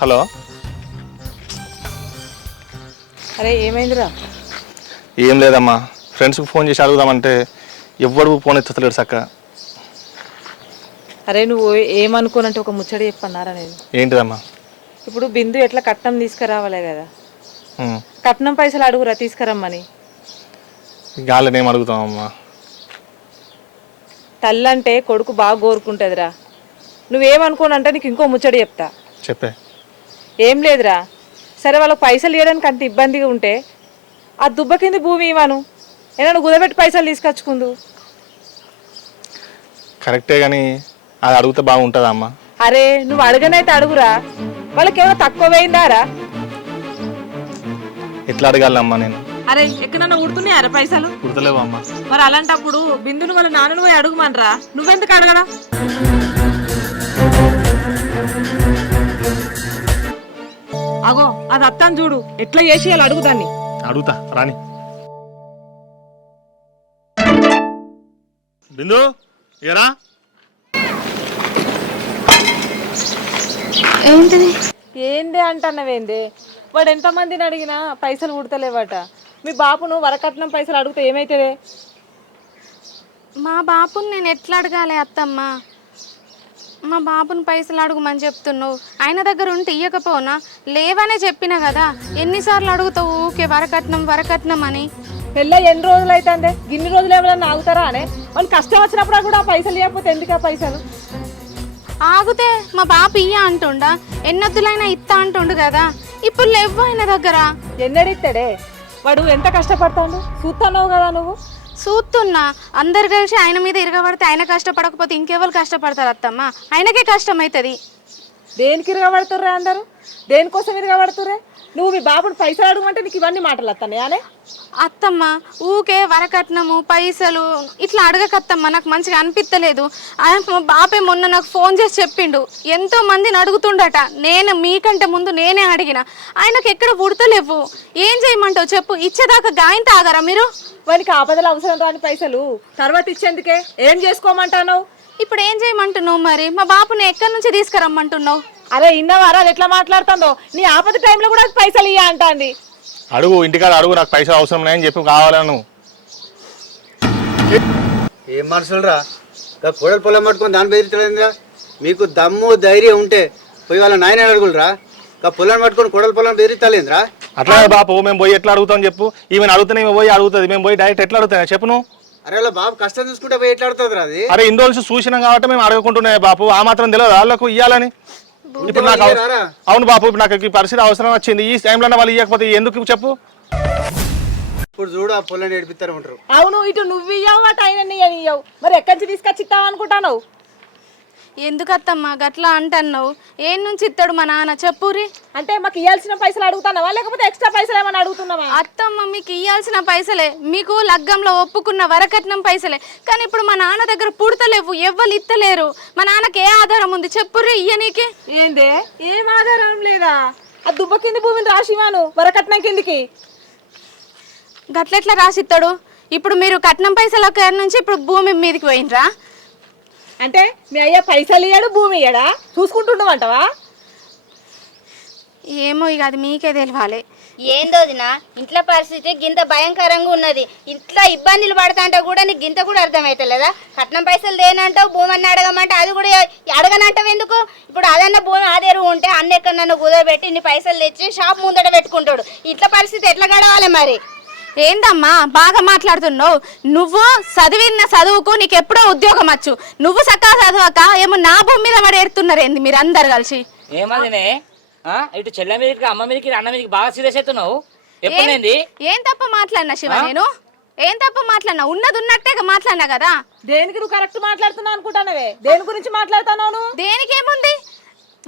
హలో, అరే ఏమైందిరా? ఏం లేదమ్మా, ఫ్రెండ్స్కి ఫోన్ చేసి అడుగుదామంటే ఎవ్వడు ఫోన్ ఎత్తుతలేడు చక్క. అరే నువ్వు ఏమనుకోనంటే ఒక ముచ్చడి చెప్పన్నారా నేను. ఏంటిదమ్మా? ఇప్పుడు బిందు ఎట్లా కట్నం తీసుకురావాలే కదా, కట్నం పైసలు అడుగురా తీసుకురమ్మని. గాలిని ఏం అడుగుతామమ్మా? తల్లంటే కొడుకు బాగా కోరుకుంటుందిరా. నువ్వేమనుకోనంటే నీకు ఇంకో ముచ్చడి చెప్తా. చెప్పే. ఏం లేదురా, సరే వాళ్ళకి పైసలు ఇవ్వడానికి అంత ఇబ్బందిగా ఉంటే ఆ దుబ్బ కింద భూమి ఇవ్వను, ఏమన్నా కుదబెట్టి పైసలు తీసుకొచ్చుకుందు. కరెక్టే, కానీ అది అడిగితే బాగుంటుందా అమ్మా? అరే నువ్వు అడగనైతే అడుగురా, వాళ్ళకి ఏమైనా తక్కువ పోయిందారా? ఎట్లా అడగాలమ్మా నేను? అరే ఎక్కడన్నా ఉడుతున్నాయారా పైసలు? కుడతలేవు అమ్మా. మరి అలాంటప్పుడు బిందును వాళ్ళ నాన్నను పోయి అడుగుమనరా, నువ్వెందుకు అడగరా? అగో అది అత్తాను చూడు, ఎట్లా చేసి వాళ్ళు అడుగుదాన్ని. అడుగుతా రాని. బిందు ఏరా? ఏంటిది? ఏంది అంటున్నావేంది? వాడు ఎంతమందిని అడిగినా పైసలు ఉడతలేవట. మీ బాపును వరకట్నం పైసలు అడిగితే ఏమైతుంది? మా బాపుని నేను ఎట్లా అడగాలి అత్తమ్మ? మా బాబుని పైసలు అడుగుమని చెప్తున్నావు, ఆయన దగ్గర ఉంటే ఇయ్యకపోనా? లేవనే చెప్పినా కదా, ఎన్నిసార్లు అడుగుతావు ఊకే వరకట్నం వరకట్నం అని? పెళ్ళ ఎన్ని రోజులు అవుతుంది? ఇన్ని రోజులు ఏమైనా ఆగుతారా అనే? వాళ్ళు కష్టం వచ్చినప్పుడు కూడా పైసలు ఇవ్వకపోతే ఎందుకు ఆ పైసలు? ఆగితే మా బాపు ఇయ్య అంటుండా, ఎన్నొద్దులైనా ఇత్తా అంటుండు కదా, ఇప్పుడు లేవు ఆయన దగ్గర. ఎన్నడిస్తాడే వాడు? ఎంత కష్టపడతాడు చూస్తున్నావు కదా నువ్వు. చూస్తున్నా, అందరు కలిసి ఆయన మీద ఇరగబడితే ఆయన కష్టపడకపోతే ఇంకెవరు కష్టపడతారు అత్తమ్మ? ఆయనకే కష్టం అవుతుంది. దేనికి ఇరగబడుతుర్రే అందరూ? దేనికోసం ఇరగబడుతుర్రే? నువ్వు మీ బాబుని పైసలు అడగమంటే నీకు ఇవన్నీ మాటలు వస్తానే అనే? అత్తమ్మ ఊకే వరకట్నము పైసలు ఇట్లా అడగకత్తమ్మ, నాకు మంచిగా అనిపించలేదు. మా బాపే మొన్న నాకు ఫోన్ చేసి చెప్పిండు, ఎంతో మందిని అడుగుతుండట. నేను మీకంటే ముందు నేనే అడిగిన, ఆయనకు ఎక్కడ పుడతలేవు. ఏం చేయమంటావు చెప్పు? ఇచ్చేదాకా గాయం తాగరా మీరు? వానికి ఆపదలు అవసరం రాని పైసలు తర్వాత ఇచ్చేందుకే ఏం చేసుకోమంటావు? ఇప్పుడు ఏం చేయమంటున్నావు మరి? మా బాపుని ఎక్కడి నుంచి తీసుకురమ్మంటున్నావు? అరే ఇన్నవారా అది ఎట్లా మాట్లాడుతుందో? నీ ఆపద టైంలో కూడా పైసలు ఇయ్య అంటాంది. అడుగు, ఇంటికాడ అడుగు, నాకు పైసలు అవసరం లేని చెప్పి కావాలను. ఏం మనుషులరా, కోడలు పొలం పట్టుకొని దాని బెదిరించలేదురా? మీకు దమ్ము ధైర్యం ఉంటే పోయి వాళ్ళ నాయన అడుగులరా, పొలం పట్టుకొని కోడలు పొలం బెదిరిస్తలేదురా? అట్లా బాపు, మేము పోయి ఎట్లా అడుగుతాం చెప్పు? ఈమెను అడుగుతానే పోయి అడుగుతుంది, మేము పోయి డైరెక్ట్ ఎట్లా అడుగుతాయి చెప్పు నువ్వు? అరే వాళ్ళ బాబు కష్టం చూసుకుంటే పోయి ఎట్లా అడుగుతుంది రా? అది అరే ఇన్ని రోజులు చూసినాం కాబట్టి మేము అడగకుంటున్నాయి బాపు, ఆ మాత్రం తెలియదు వాళ్ళకు ఇవ్వాలని. ఇప్పుడు నాకు అవును బాపు, ఇప్పుడు నాకు ఈ పరిస్థితి అవసరం వచ్చింది, ఈ టైంలో వాళ్ళు ఇవ్వకపోతే ఎందుకు చెప్పు? ఇప్పుడు చూడు ఆ పొలాన్ని ఏడిపిస్తారు ఉంటారు. అవును, ఇటు నువ్వు ఇయ్యవు అటు ఆయన ఇయ్యవు, మరి ఎక్కడి నుంచి తీసుకొచ్చి ఇస్తావు అనుకుంటావు? ఎందుకత్తమ్మా గట్లా అంటున్నావు? ఏం నుంచి ఇస్తాడు మా నాన్న చెప్పురి? అంటే మాకు ఇవ్వాల్సిన పైసలు అడుగుతున్నావా లేకపోతే ఎక్స్ట్రా పైసలు ఏమైనా అడుగుతున్నావా? అత్తమ్మ మీకు ఇవ్వాల్సిన పైసలే, మీకు లగ్గంలో ఒప్పుకున్న వరకట్నం పైసలే, కానీ ఇప్పుడు మా నాన్న దగ్గర పుడతలేవు, ఎవ్వరు ఇత్తలేరు. మా నాన్నకి ఏ ఆధారం ఉంది చెప్పుర్రి ఇయ్యనీకి? ఏందే ఏం ఆధారం లేదా? ఆ దుబ్బ కింది భూమిని రాసివాను వరకట్నం కిందికి. గట్లెట్లా రాసిస్తాడు? ఇప్పుడు మీరు కట్నం పైసల నుంచి ఇప్పుడు భూమి మీదకి పోయినరా? అంటే మీ అయ్యా పైసలు ఇయ్యాడు భూమి ఇయ్యాడా చూసుకుంటుండమంటావా? ఏమో ఇక అది మీకే తెలియాలి. ఏందోదినా ఇంట్లో పరిస్థితి గింత భయంకరంగా ఉన్నది. ఇంట్లో ఇబ్బందులు పడతాంటే కూడా నీకు గింత కూడా అర్థమవుతలేదా? కట్నం పైసలు దేనంటావు, భూమి అన్న అడగమంటే అది కూడా అడగనంటావు ఎందుకు? ఇప్పుడు అదన్న భూమి ఆదేరు ఉంటే అన్న ఎక్కడ నన్ను కుదరబెట్టి ఇన్ని పైసలు తెచ్చి షాప్ ముందట పెట్టుకుంటాడు. ఇట్లా పరిస్థితి ఎట్లా గడవాలి మరి? ఏందమ్మా బాగా మాట్లాడుతున్నావు? నువ్వు చదివిన చదువుకు నీకు ఎప్పుడో ఉద్యోగం వచ్చు. నువ్వు చక్కగా చదవక ఏమో నా భూమి మీద పడేరుతున్నారు ఏంది మీరు అందరు కలిసి? ఏమదినే ఇటు చెల్ల మీదకి అమ్మ మీదకి అన్న మీదకి బాగా సీరియస్ అవుతున్నావు. ఎప్పుడైంది? ఏం తప్ప మాట్లాడినా శివ? నేను ఏం తప్ప మాట్లాడినా? ఉన్నది ఉన్నట్టే మాట్లాడినా కదా. దేనికి నువ్వు కరెక్ట్ మాట్లాడుతున్నావు అనుకుంటానవే? దేని గురించి మాట్లాడుతున్నావు? దేనికి ఏముంది?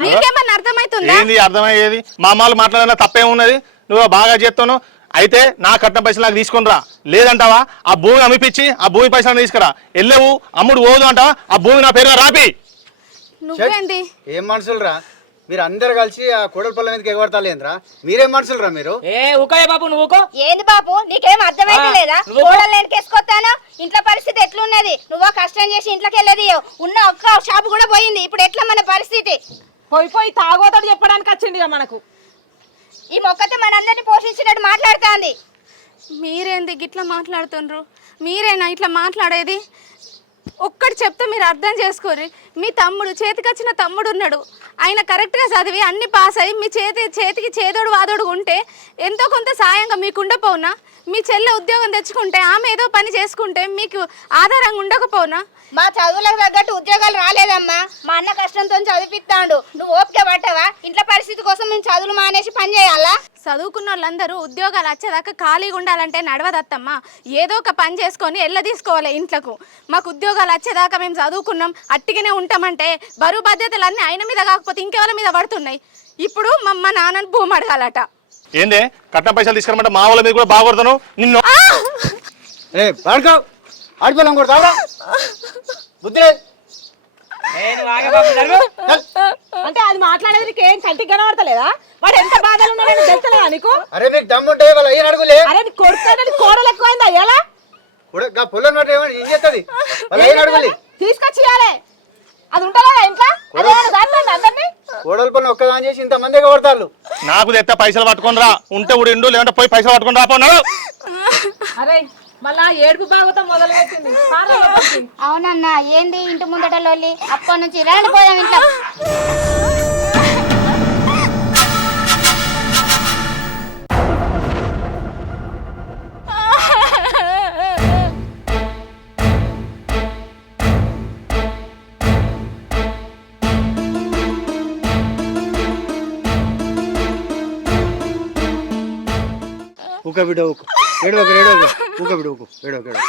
నీకేమన్నా అర్థమవుతుందా? ఏంది అర్థమయ్యేది? మా అమ్మాలు మాట్లాడినా తప్పేమున్నది? నువ్వు బాగా చేస్తాను అయితే నా కట్నం పైసలు నాకు తీసుకుని రా, లేదంటావా ఆ భూమి అమ్మిపించి ఆ భూమి పైసలు తీసుకురా. వెళ్ళవు అమ్ముడు పోదు అంటావా? ఆ భూమి నా పేరుగా రాపి. నువ్వేంది? ఏం మనుషులు రా మీరు? అందరు కలిసి ఆ కోడల పొలం మీదకి ఎగబడతాలేంద్రా? మీరేం మనుషులు రా మీరు? ఊకాయ బాబు నువ్వు. ఏంది బాబు నీకేం అర్థమైతే లేదా? కోడలు నేనకేసుకొస్తాను. ఇంట్లో పరిస్థితి ఎట్లున్నది? నువ్వు కష్టం చేసి ఇంట్లోకి వెళ్ళది ఉన్న ఒక్క షాపు కూడా పోయింది. ఇప్పుడు ఎట్లా మన పరిస్థితి? పోయి తాగోతాడు చెప్పడానికి వచ్చింది ఇక మనకు. ఈ మొక్కతో మనందరినీ పోషించినట్టు మాట్లాడుతుంది. మీరేంది గిట్లా మాట్లాడుతుండ్రు? మీరేనా ఇట్లా మాట్లాడేది? ఒక్కటి చెప్తే మీరు అర్థం చేసుకోరు. మీ తమ్ముడు చేతికొచ్చిన తమ్ముడు ఉన్నాడు. ఆయన కరెక్ట్గా చదివి అన్ని పాస్ అయ్యి మీ చేతికి చేదోడు వాదోడు ఉంటే ఎంతో కొంత సాయంగా మీకు ఉండపోవునా? మీ చెల్లె ఉద్యోగం తెచ్చుకుంటే ఆమె ఏదో పని చేసుకుంటే మీకు ఆధారంగా ఉండకపోనా? మా చదువులకు తగ్గట్టు ఉద్యోగాలు రాలేదమ్మా. మా అన్న కష్టంతో చదివిస్తాడు. నువ్వు ఓపిక పట్టవా? ఇంట్లో పరిస్థితి కోసం మేము చదువులు మానేసి పని చేయాలా? చదువుకున్న వాళ్ళందరూ ఉద్యోగాలు వచ్చేదాకా ఖాళీగా ఉండాలంటే నడవదత్తమ్మా. ఏదో ఒక పని చేసుకొని ఎల్ల తీసుకోవాలి ఇంట్లకు. మాకు ఉద్యోగాలు వచ్చేదాకా మేము చదువుకున్నాం అట్టిగానే ఉంటామంటే బరువు బాధ్యతలు అన్నీ ఆయన మీద కాకపోతే ఇంకెవరి మీద పడుతున్నాయి. ఇప్పుడు మా నాన్నని భూమి అడగాలట. ఏందే కట్నం పైసలు తీసుకురమంటే మా వాళ్ళ మీద కూడా బాగుపడతాను నిన్ను. ఆడిపోలేం కొడతావా? బుద్ధి లేదు. అంటే అది మాట్లాడేది నీకు ఏం కంటికి కనబడతలేదా? వాడు ఎంత బాధలు ఉన్నాడని తెలుస్తలేదా నీకు? అరే మీకు దమ్ముంటే వాళ్ళ అయ్యని అడుగులే. అరే కొడుతాడని కోడలు ఎక్కువైందా? ఎలా పొలం ఏం చేస్తుంది? వాళ్ళ అయ్యని అడుగులి. తీసుకొచ్చి ఇవ్వాలి. అది ఉంటుందా ఇంట్లో? అందరినీ కోడల పని ఒక్కదాని చేసి ఇంతమంది కొడతారు. నాకు తెత్తే పైసలు పట్టుకొని రా. ఉంటే ఉండు, లేదంటే పోయి పైసలు పట్టుకొని రాపోన్నాడు. అరే మళ్ళా ఏడుపు బాగుతా మొదలు పెట్టింది. అవునన్నా ఏంది ఇంటి ముందట లోలి? అప్పటి నుంచి రండి పోదాం ఇంట్లో. ఊక బిడ్డ ఊకు ఏడవకు ఏడవకు ఊక బిడ్డ ఊకు ఏడవకు ఏడవకు.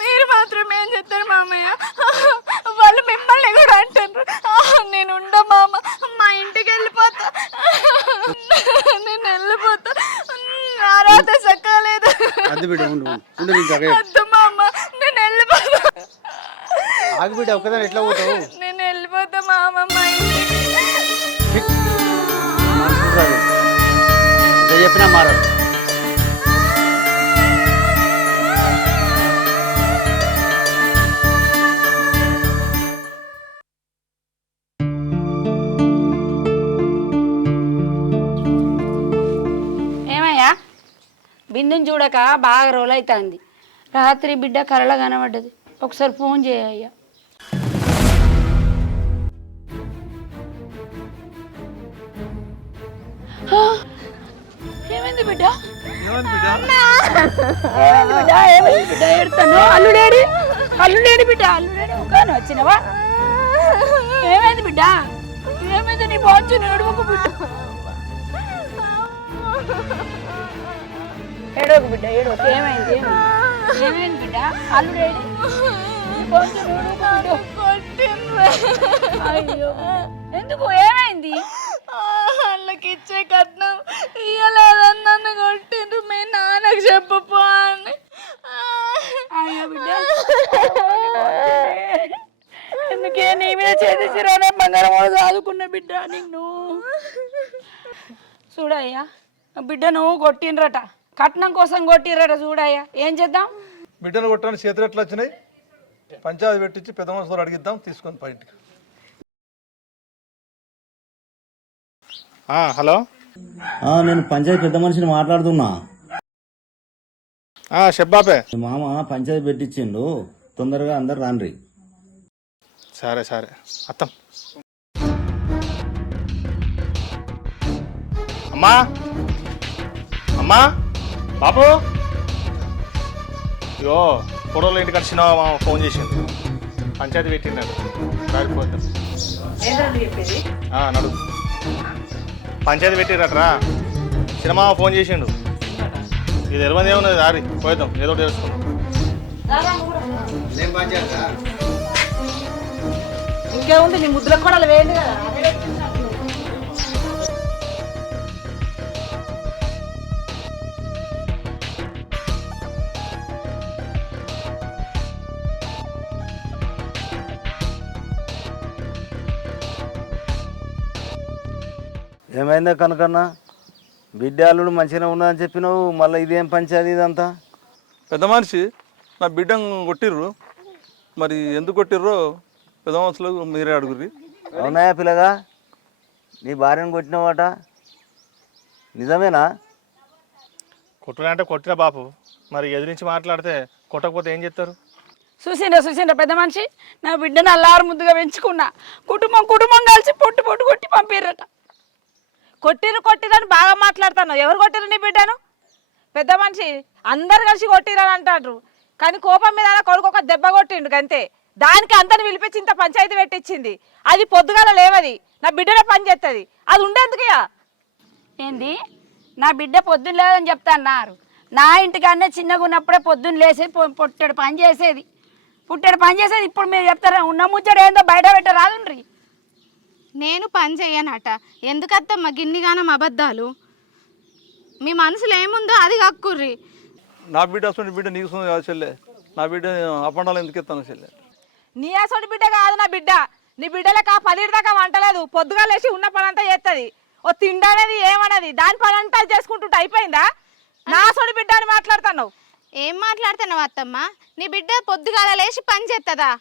మీరు మాత్రం ఏం చెప్తారు మామయ్య? వాళ్ళు మిమ్మల్ని కూడా అంటారు. నేను ఉండ మామ, మా ఇంటికి వెళ్ళిపోతా, నేను వెళ్ళిపోతా. ఆరాధ సక్కలేదు. అది బిడ్డ ఉండు ఉండు నీకు వద్దు మామ, నేను వెళ్ళిపోతా. ఆగు బిడ్డ ఒక్కదాని ఎట్లా పోతావు? నేను వెళ్ళిపోతా మామ మా ఇంటికి. చెప్పినా మారాడు. ఏమయ్యా బిందుని చూడక బాగా రోజులు అవుతుంది. రాత్రి బిడ్డ కలలా కనబడ్డది. ఒకసారి ఫోన్ చేయయ్యా. ఏమైంది బిడ్డ? ఏమైంది బిడ్డ? ఎడతాను. అల్లుడేడి అల్లుడేడి బిడ్డ? అల్లుడేడి ఒకను వచ్చినవా? ఏమైంది బిడ్డ? ఏమైంది? నీ బాచు ఏడవకు బిడ్డ. ఏడవకు బిడ్డ ఏడవకు. ఏమైంది? ఏమైంది బిడ్డ? అల్లుడేడి? అయ్యో ఎందుకు? ఏమైంది? వాళ్ళకి ఇచ్చే కట్నం ఇయ్యలేదని నన్ను కొట్టిండ్రు. మీ నాన్నకు చెప్పపో అని. అయ్యో బిడ్డ ఎందుకే నీ మీద చేసేసిరానే బంగారం చదువుకున్న బిడ్డ నిన్ను. చూడయ్యా బిడ్డను కొట్టిండ్రట, కట్నం కోసం కొట్టిండ్రట. చూడయ్యా ఏం చేద్దాం? బిడ్డను కొట్టడానికి చేతులు ఎట్లా వచ్చినాయి? పంచాయతీ పెట్టించి పెద్ద మనుషులు అడిగిద్దాం, తీసుకొని పైంటికి. హలో, నేను పంచాయతీ పెద్ద మనిషిని మాట్లాడుతున్నా. చెప్పాపే. మామ పంచాయతీ పెట్టించిండు, తొందరగా అందరు రాండ్రి. సరే సరే అత్తం. అమ్మా అమ్మా బాబు, అయ్యో పొడవలు ఇంటికి వచ్చిన ఫోన్ చేసింది, పంచాయతీ పెట్టిండు రాడిపోతాం. నడు, పంచాయతీ పెట్టిరట్రా, సినిమా ఫోన్ చేసిండు. ఇది తెలియదు ఏమున్నది, దారి పోయిద్దాం, ఏదో తెలుసుకుందాం. ఇంకేముంది, నీ ముద్దుల కూడా వేయండి కదా. ఏమైందా కనుకన్నా? బిడ్డలు మంచిగా ఉన్నదని చెప్పినావు, మళ్ళీ ఇదేం పంచాయతీ ఇదంతా? పెద్ద మనిషి నా బిడ్డను కొట్టిర్రు, మరి ఎందుకు కొట్టిర్రో పెద్ద మనుషులు మీరే అడుగుర్రి. అవునాయా పిల్లగా, నీ భార్యను కొట్టినవాట, నిజమేనా? కొట్టుడా అంటే కొట్టిన బాపు, మరి ఎదిరించి మాట్లాడితే కొట్టకపోతే ఏం చేస్తారు? చూసిండ్రా పెద్ద మనిషి, నా బిడ్డను అల్లారు ముద్దుగా పెంచుకున్నా, కుటుంబం కలిసి పొట్టు కొట్టి పంపిర్రట. కొట్టిరని బాగా మాట్లాడుతాను. ఎవరు కొట్టిరు నీ బిడ్డను? పెద్ద మనిషి అందరు కలిసి కొట్టిరని అంటారు, కానీ కోపం మీద కొడుకు ఒక దెబ్బ కొట్టిండు అంతే. దానికి అందరిని పిలిపించి ఇంత పంచాయతీ పెట్టించింది. అది పొద్దుగాల లేవది, నా బిడ్డనే పని చేస్తుంది. అది ఉండేందుకుయా? ఏంది, నా బిడ్డ పొద్దున్న లేదని చెప్తా అన్నారు. నా ఇంటికన్నా చిన్నగా ఉన్నప్పుడే పొద్దున్న లేసి పుట్టెడు పని చేసేది. ఇప్పుడు మీరు చెప్తారా? ఉన్న ముచ్చట ఏందో బయట పెట్టరాదుండ్రి. నేను పని చెయ్యనట, ఎందుకత్తమ్మ గిన్నిగానం అబద్ధాలు? మీ మనసులో ఏముందో అది కక్కుర్రి. నా బిడ్డ అసలు బిడ్డ నీకు కాదు చెల్లె, నా బిడ్డ అప్పండాలు ఎందుకు ఎత్తాను చెల్లె? నీ అసలు బిడ్డ కాదు నా బిడ్డ. నీ బిడ్డలకు 10 దాకా వంటలేదు, పొద్దుగా లేచి ఉన్న పని అంతా చేస్తుంది. ఓ తిండనేది ఏమన్నది, దాని పని అంతా చేసుకుంటుంటే అయిపోయిందా? నా అసలు బిడ్డ అని మాట్లాడుతున్నావు. ఏం మాట్లాడుతున్నావు అత్తమ్మ? నీ బిడ్డ పొద్దుగాల లేచి పని చేస్తుందా?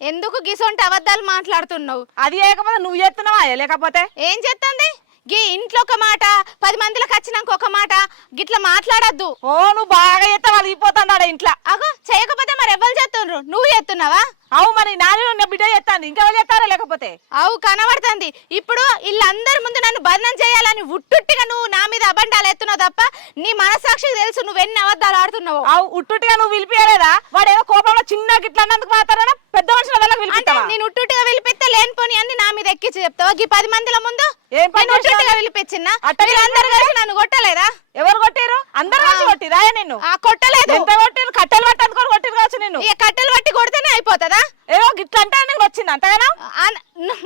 ఎందుకు గిసొంటి అబద్ధాలు మాట్లాడుతున్నావు? అది లేకపోతే నువ్వు చేస్తున్నావా? లేకపోతే ఏం చేస్తుంది? గీ ఇంట్లో ఒక మాట, 10 మందిలకు వచ్చినాక ఒక మాట, గిట్లా మాట్లాడద్దు. ఓ నువ్వు బాగా చేస్తా వాళ్ళు ఇపోతాడు ఇంట్లో. అగో చేయకపోతే మరి ఎవరు చేస్తుండ్రు? నువ్వు చేస్తున్నావా? అవు మరి నాన్న బిడ్డ చేస్తాను, ఇంకెవరు చేస్తారా? లేకపోతే అవు కనబడుతుంది. ఇప్పుడు వీళ్ళందరి ముందు నన్ను బంధనం చేయాలని ఉట్టుట్టిగా నువ్వు నా మీద అబండాలు ఎత్తున్నావు తప్ప నీ మనసాక్షికి తెలుసు నువ్వు ఎన్ని అబద్ధాలు ఆడుతున్నావు. అవు ఉట్టుట్టిగా నువ్వు పిలిపియలేదా? వాడు ఏదో కోపంలో చిన్న గిట్ల అన్నందుకు మాత్రానా పెద్ద మనుషుల వల్ల పిలిపిస్తావా? నేను ఉట్టుట్టిగా పిలిపిస్తే లేనిపోని అన్ని నా మీద ఎక్కించి చెప్తావా? ఈ 10 మందిల ముందు ఏం పని ఉట్టుట్టిగా పిలిపించినా వీళ్ళందరూ కలిసి నన్ను కొట్టలేదా? ఎవరు కొట్టిరు? అందరు కలిసి కొట్టిరా నిన్ను? కొట్టలేదు. ఎంత కొట్టిరు? కట్టెలు పట్టి అనుకోని కొట్టిరు కావచ్చు నిన్ను. ఇక కట్టెలు పట్టి కొడితేనే అయిపోతుందా? ఏదో గిట్ల అంటే నీకు వచ్చింది అంతగానో.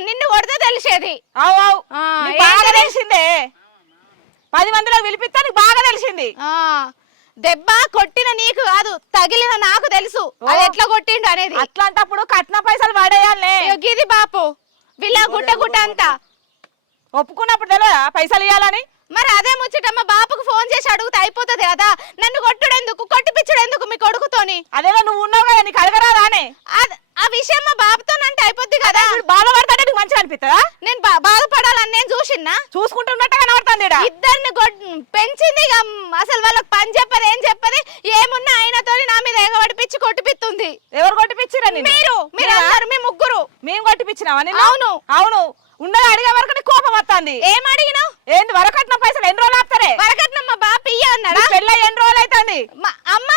నిన్ను కొడితే తెలిసేది. అవు బాగా తెలిసిందే. 10 మందిలో పిలిపిస్తా నీకు బాగా తెలిసింది. దెబ్బ కొట్టిన నీకు కాదు, తగిలిన నాకు తెలుసు అది ఎట్లా కొట్టిండు అనేది. అట్లాంటప్పుడు కట్న పైసలు పడేయాలే. గిది బాపు వీళ్ళ గుట్ట అంతా ఒప్పుకున్నప్పుడు తెలియదా పైసలు ఇవ్వాలని? మరి అదే ముచ్చటమ్మ బాపుకు ఫోన్ చేసి అడుగుతే అయిపోతుంది కదా. నన్ను కొట్టుడెందుకు, కొట్టిపిచ్చుడెందుకు మీ కొడుకుతోని? అదేదో నువ్వు ఉన్నావు కదా, నీకు అడగరాదానే? ఆ విషయం మా బాబుతో అంటే అయిపోద్ది కదా. బాధపడతాడే నీకు మంచిగా అనిపిస్తుందా? నేను బాధపడాలని నేను చూసిన్నా, చూసుకుంటున్నట్టుగా కనబడుతుంది. ఇద్దరిని పెంచింది అసలు వాళ్ళకి పని చెప్పదు ఏం చెప్పది. ఏమున్నా ఆయనతోని నా మీద ఎగబడిపిచ్చి కొట్టిపిస్తుంది. ఎవరు కొట్టిపిచ్చిరా? మీరు అందరు, మీ ముగ్గురు. మేము కొట్టిపిచ్చినావా? అవును అవును. ఉన్నది అడిగే వరకు నీకు కోపం వస్తుంది. ఏం అడిగినావు? ఏంది వరకట్నం పైసలు ఎన్ని రోజులు ఆపుతారే? వరకట్నం మా బాప ఇయ్య అన్నాడా? పెళ్ళ ఎన్ని రోజులు అవుతుంది? అమ్మ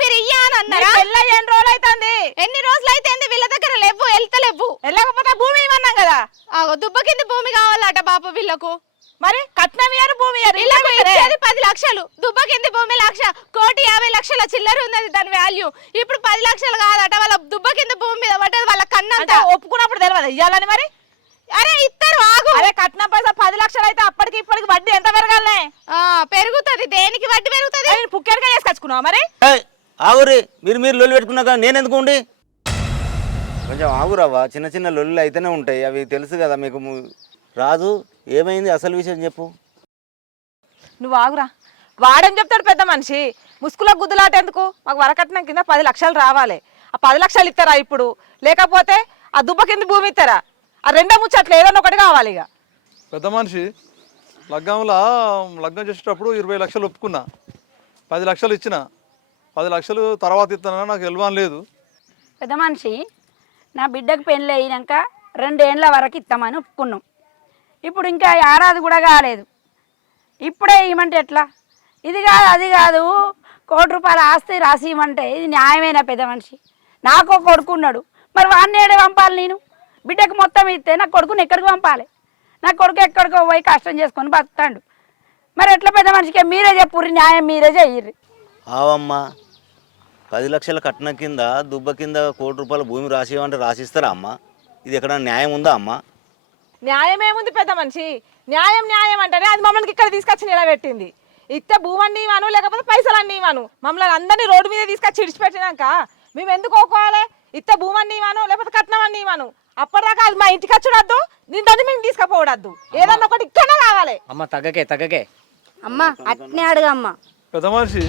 మీరు ఇయ్య అని అన్నారా? పెళ్ళ ఎన్ని రోజులు అవుతుంది? ఎన్ని రోజులు అయితే వీళ్ళ దగ్గర లేవు, వెళ్తలేవు. వెళ్ళకపోతే భూమి ఇవ్వన్నాం కదా. దుబ్బ కింద భూమి కావాలట బాపు వీళ్ళకు. మరి కట్నం ఇయ్యారు, భూమి ఇయ్యారు. 10 లక్షలు, దుబ్బ కింద భూమి 1,50,00,000 చిల్లర ఉన్నది దాని వాల్యూ. ఇప్పుడు 10 లక్షలు కాదట, వాళ్ళ దుబ్బ కింద భూమి మీద పడ్డది వాళ్ళ కన్నంతా. ఒప్పుకున్నప్పుడు తెలియదు ఇయ్యాలని? మరి అరే ఇస్తారు ఆగు. అరే కట్నం పైసలు 10 లక్షలు అయితే అప్పటికి ఇప్పటికి వడ్డీ ఎంత పెరగాలనే? పెరుగుతుంది. దేనికి వడ్డీ పెరుగుతుంది? పుక్కెరగా చేసుకొచ్చుకున్నావా? మరి ఆగురి, మీరు లొల్లి పెట్టుకున్నాక నేను ఎందుకు ఉండి? కొంచెం ఆగురావా, చిన్న చిన్న లొల్లు అయితేనే ఉంటాయి, అవి తెలుసు కదా మీకు. రాజు ఏమైంది అసలు విషయం చెప్పు. నువ్వు ఆగురా. వాడేం చెప్తాడు పెద్ద మనిషి, ముసుగులో గుద్దులాట ఎందుకు, మాకు వరకట్నం కింద 10 లక్షలు రావాలి. ఆ 10 లక్షలు ఇస్తారా ఇప్పుడు, లేకపోతే ఆ దుబ్బ కింద భూమి ఇస్తారా? ఆ రెండో ముచ్చట్లు ఏదన్నా ఒకటి కావాలి. ఇక పెద్ద మనిషి లగ్గం చేసేటప్పుడు 20 లక్షలు ఒప్పుకున్నా, 10 లక్షలు ఇచ్చిన, 10 లక్షలు తర్వాత ఇస్తానని నాకు ఎల్వాన్ లేదు. పెద్ద మనిషి నా బిడ్డకు పెళ్ళి అయినాక 2 ఏళ్ళ వరకు ఇస్తామని ఒప్పుకున్నాం. ఇప్పుడు ఇంకా ఏడాది కూడా కాలేదు, ఇప్పుడే ఇవ్వమంటే ఎట్లా? ఇది కాదు అది కాదు, ₹1 కోటి ఆస్తి రాసి ఇవ్వమంటే ఇది న్యాయమేనా పెద్ద మనిషి? నాకు ఒక కొడుకున్నాడు, మరి వాడిని ఏడే పంపాలి నేను? బిడ్డకు మొత్తం ఇస్తే నా కొడుకుని ఎక్కడికి పంపాలి? నా కొడుకు ఎక్కడికో పోయి కష్టం చేసుకొని బతుకుతాడు. మరి ఎట్లా పెద్ద మనిషికి మీరే చెప్పుర్రి, న్యాయం మీరే చెయ్యిర్రి. ఆవమ్మా 10 లక్షల కట్నం కింద దుబ్బ కింద ₹1 కోటి భూమి రాసివ్వమంటే రాసిస్తారా అమ్మ? ఇది ఎక్కడ న్యాయం ఉందా అమ్మ? న్యాయం ఏముంది పెద్ద మనిషి, న్యాయం అంటేనే అది మమ్మల్ని ఇక్కడ తీసుకొచ్చి నిలబెట్టింది. ఇస్తే భూమన్నీ ఇవ్వను, లేకపోతే పైసలన్నీ ఇవ్వను. మమ్మల్ని అందరినీ రోడ్డు మీద తీసుకొచ్చి ఇడిచిపెట్టినాక మేము ఎందుకు ఒప్పుకోవాలి? ఇస్తే భూమన్నీ ఇవ్వను, లేకపోతే కట్నం అన్నీ ఇవ్వను. అప్పటిదాకా అది మా ఇంటికి వచ్చుడద్దు, దీంతో మేము తీసుకుపోవడద్దు. ఏదన్నా ఒకటి ఇక్కడనే కావాలి. అమ్మ తగ్గకే అమ్మ అట్నే అడుగమ్మ. పెద్ద మనిషి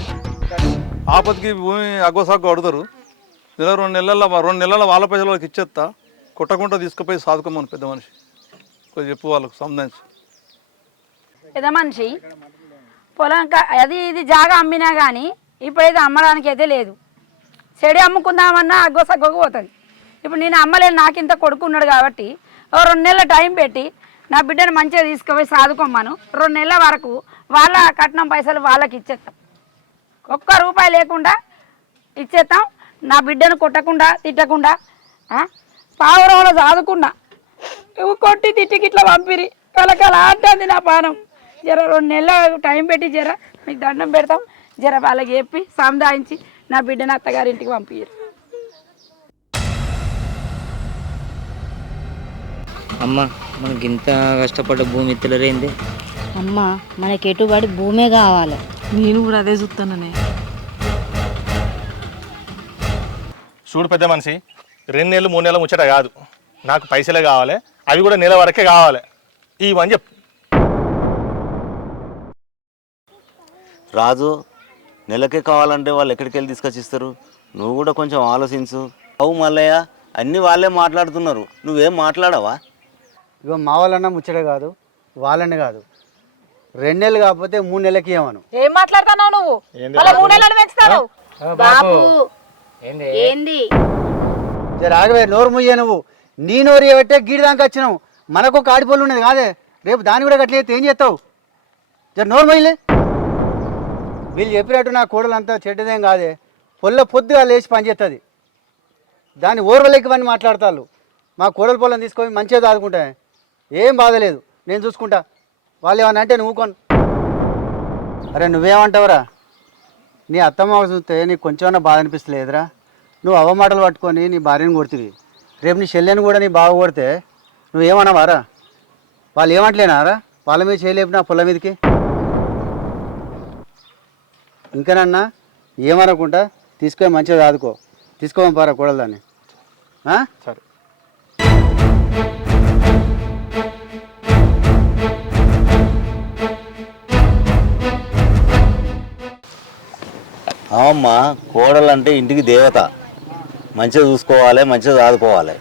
ఆపత్తికి భూమి అగ్గోసాగు అడుగుతారు. 2 నెలల వాళ్ళ పైసలు వాళ్ళకి ఇచ్చేస్తా, కొట్టకుండా తీసుకుపోయి సాదుకోమని పెద్ద మనిషి కొంచెం చెప్పు వాళ్ళకు సంబంధించి. పెద్ద మనిషి పొలం అది ఇది జాగా అమ్మినా కానీ ఇప్పుడైతే అమ్మడానికి అయితే లేదు. చెడి అమ్ముకుందామన్నా అగ్గోసగ్గోకు పోతుంది. ఇప్పుడు నేను అమ్మలేను, నాకింత కొడుకున్నాడు కాబట్టి 2 నెలల టైం పెట్టి నా బిడ్డను మంచిగా తీసుకుపోయి సాదుకోమ్మను. 2 నెలల వరకు వాళ్ళ కట్నం పైసలు వాళ్ళకి ఇచ్చేస్తాం, ₹1 లేకుండా ఇచ్చేస్తాం. నా బిడ్డను కొట్టకుండా తిట్టకుండా పావురంలో సాదుకున్నా, కొట్టి తిట్టికి ఇట్లా పంపిరి కలకల అంటుంది నా పానం. జర 2 నెలల టైం పెట్టి జర మీకు దండం పెడతాం, జర వాళ్ళకి చెప్పి సంధాయించి నా బిడ్డను అత్తగారింటికి పంపించారు. అమ్మ మనకి ఇంత కష్టపడ్డ భూమి ఇత్తలేరేంది? అమ్మ మనకి ఎటుబడి భూమే కావాలి. నేను కూడా అదే చూస్తాననే. చూడు పెద్ద మనిషి, 2 నెలలు 3 నెలలు ముచ్చట కాదు, నాకు పైసలే కావాలి, అవి కూడా నెల వరకే కావాలి. ఇవని చెప్పు. రాజు నెలకే కావాలంటే వాళ్ళు ఎక్కడికి వెళ్ళి తీసుకొచ్చి ఇస్తారు? నువ్వు కూడా కొంచెం ఆలోచించు. అవు మల్లయ్య, అన్నీ వాళ్ళే మాట్లాడుతున్నారు, నువ్వేం మాట్లాడవా? ఇగో మా వాళ్ళన్నా ముచ్చట కాదు, వాళ్ళని కాదు. 2 నెలలు కాకపోతే 3 నెలలకి ఇవ్వను. ఏం మాట్లాడుతున్నావు నువ్వు? మళ్ళీ 3 నెలలు పెంచుతావు. బాబు ఏంది? జర ఆగవే, నోరు ముయ్యే నువ్వు. నీ నోరు ఏవట్టే గీడి దాకా వచ్చినావు. మనకు ఒక ఆడిపోలు ఉన్నది కాదే, రేపు దాన్ని కూడా గట్ల ఏం చేస్తావు? జర నోరు మొయ్యలే. వీళ్ళు చెప్పినట్టు నా కోడలు అంతా చెడ్డదేం కాదే, పొద్దుగా లేచి పనిచేస్తుంది. దాన్ని ఓర్వలేకి ఇవన్నీ మాట్లాడతారు. మా కోడలు పొలం తీసుకొని మంచిగా దాదుకుంటా, ఏం బాధలేదు, నేను చూసుకుంటా. వాళ్ళు ఏమన్నా అంటే నువ్వు కొను. అరే నువ్వేమంటావురా? నీ అత్తమ్మ చూస్తే నీకు కొంచెమన్నా బాధ అనిపిస్తలేదురా? నువ్వు అవమాటలు పట్టుకొని నీ భార్యను కొడుతుంది, రేపు నీ చెల్లెని కూడా నీ బాగా కొడితే నువ్వేమన్నావారా? వాళ్ళు ఏమంటలేనారా? వాళ్ళ మీద చేయలేపు నా పొలం మీదకి. ఇంకనన్నా ఏమనకుండా తీసుకొని మంచిగా దాదుకో, తీసుకోమని కూడలు దాన్ని. సరే. అవమ్మా, కోడలు అంటే ఇంటికి దేవత, మంచిగా చూసుకోవాలి, మంచిగా చదువుకోవాలి.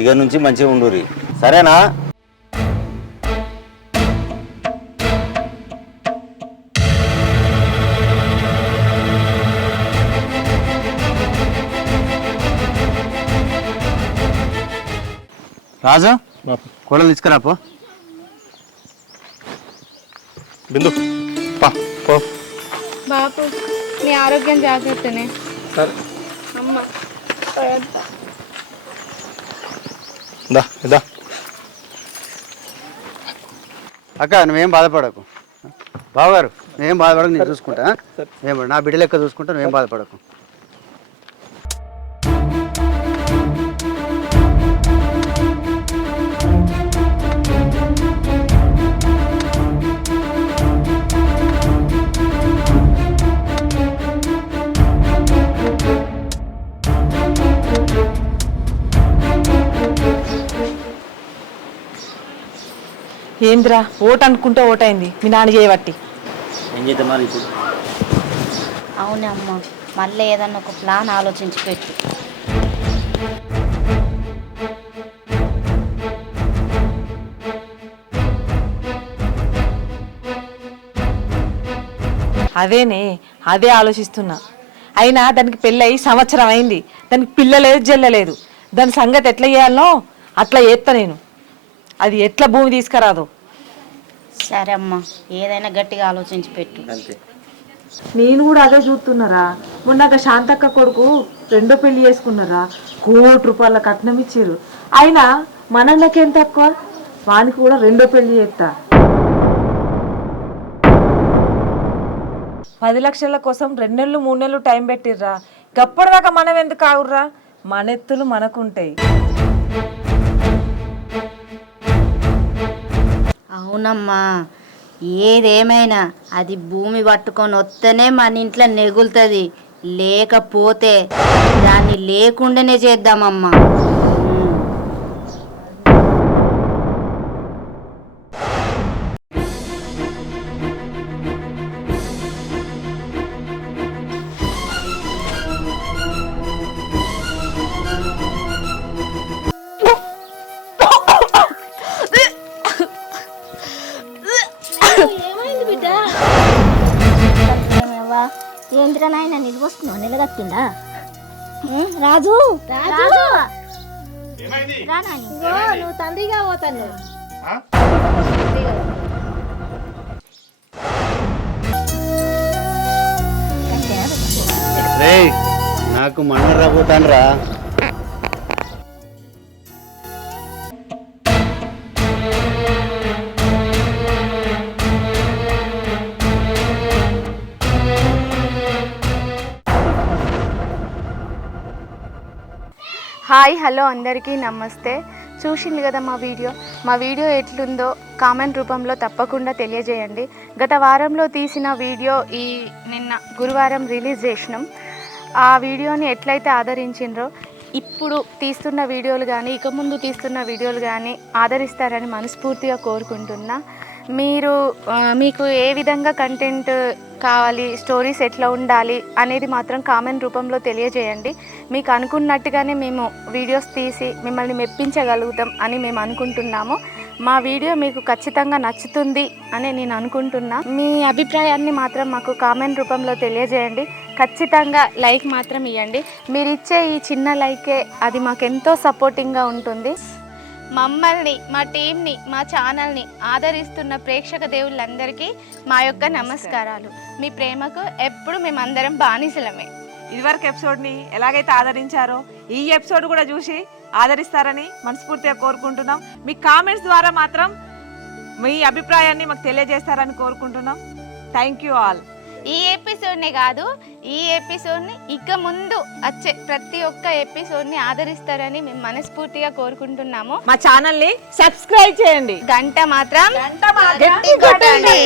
ఇక నుంచి మంచిగా ఉండురి, సరేనా? రాజు కోడలు తీసుకురాపో. బిందు పా పో. బాపు నీ ఆరోగ్యం జాగ్రత్తనే. సరే అమ్మ దా దా. అక్క నువ్వేం బాధపడకు, బావగారు నువ్వేం బాధపడకు, నేను చూసుకుంటా. నా బిడ్డ లెక్క చూసుకుంటా, నువ్వేం బాధపడకు. ఏంద్రా ఓటు అనుకుంటే ఓటైంది మీ నాన్న చేయబట్టి. ఏం చేద్దాం మరి ఇప్పుడు? అవునమ్మా, మళ్ళీ ఏదన్నా ఒక ప్లాన్ ఆలోచించి పెట్టు. అదే ఆలోచిస్తున్నా. అయినా దానికి పెళ్ళయి సంవత్సరం అయింది, దానికి పిల్లలేదు జల్లలేదు. దాని సంగతి ఎట్లా చేయాలనో అట్లా చేస్తా నేను. అది ఎట్లా భూమి తీసుకురాదు. సరే అమ్మా, ఏదైనా గట్టిగా ఆలోచించి పెట్టు. అంతే. నేను కూడా అదే చూస్తున్నారా. మొన్న శాంతక్క కొడుకు రెండో పెళ్లి చేసుకున్నారా, ₹1,00,00,000 కట్నం ఇచ్చారు. అయినా మనకేం తక్కువ, వానికి కూడా రెండో పెళ్లి చేస్తా. 10 లక్షల కోసం 2 నెలలు 3 నెలలు టైం పెట్టిర్రా. గప్పటిదాకా మనం ఎందుకు ఆగుర్రా, మన ఎత్తులు మనకుంటాయి. అవునమ్మా, ఏదేమైనా అది భూమి పట్టుకొని వస్తేనే మన ఇంట్లో నెగులుతుంది, లేకపోతే దాన్ని లేకుండానే చేద్దామమ్మా. ఏంద్రా నాయన నిలబొస్తున్నావు, నిలదత్తుందా? రాజు రాజు నువ్వు తండ్రిగా పోతాను. రేయ్, నాకు మన్న రాబోతాను రా. హాయ్ హలో అందరికీ నమస్తే. చూసింది కదా మా వీడియో ఎట్లుందో కామెంట్ రూపంలో తప్పకుండా తెలియజేయండి. గత వారంలో తీసిన వీడియో నిన్న గురువారం రిలీజ్ చేసినాం. ఆ వీడియోని ఎట్లయితే ఆదరించిండ్రో ఇప్పుడు తీస్తున్న వీడియోలు కానీ ఇక ముందు తీస్తున్న వీడియోలు కానీ ఆదరిస్తారని మనస్ఫూర్తిగా కోరుకుంటున్నా. మీకు ఏ విధంగా కంటెంట్ కావాలి, స్టోరీస్ ఎట్లా ఉండాలి అనేది మాత్రం కామెంట్ రూపంలో తెలియజేయండి. మీకు అనుకున్నట్టుగానే మేము వీడియోస్ తీసి మిమ్మల్ని మెప్పించగలుగుతాం అని మేము అనుకుంటున్నాము. మా వీడియో మీకు ఖచ్చితంగా నచ్చుతుంది అని నేను అనుకుంటున్నా. మీ అభిప్రాయాన్ని మాత్రం మాకు కామెంట్ రూపంలో తెలియజేయండి. ఖచ్చితంగా లైక్ మాత్రం ఇవ్వండి. మీరు ఇచ్చే ఈ చిన్న లైకే అది మాకెంతో సపోర్టింగ్గా ఉంటుంది. మమ్మల్ని, మా టీంని, మా ఛానల్ని ఆదరిస్తున్న ప్రేక్షక దేవుళ్ళందరికీ మా యొక్క నమస్కారాలు. మీ ప్రేమకు ఎప్పుడు మేమందరం బానిసలమే. ఇదివరకు ఎపిసోడ్ని ఎలాగైతే ఆదరించారో ఈ ఎపిసోడ్ కూడా చూసి ఆదరిస్తారని మనస్ఫూర్తిగా కోరుకుంటున్నాం. మీ కామెంట్స్ ద్వారా మాత్రం మీ అభిప్రాయాన్ని మాకు తెలియజేస్తారని కోరుకుంటున్నాం. Thank you all. ఈ ఎపిసోడ్నే కాదు, ఈ ఎపిసోడ్ని ఇక ముందు వచ్చే ప్రతి ఒక్క ఎపిసోడ్ని ఆదరిస్తారని మేము మనస్ఫూర్తిగా కోరుకుంటున్నాము. మా ఛానల్ని సబ్స్క్రైబ్ చేయండి. గంట మాత్రం గట్టిగా కొట్టండి.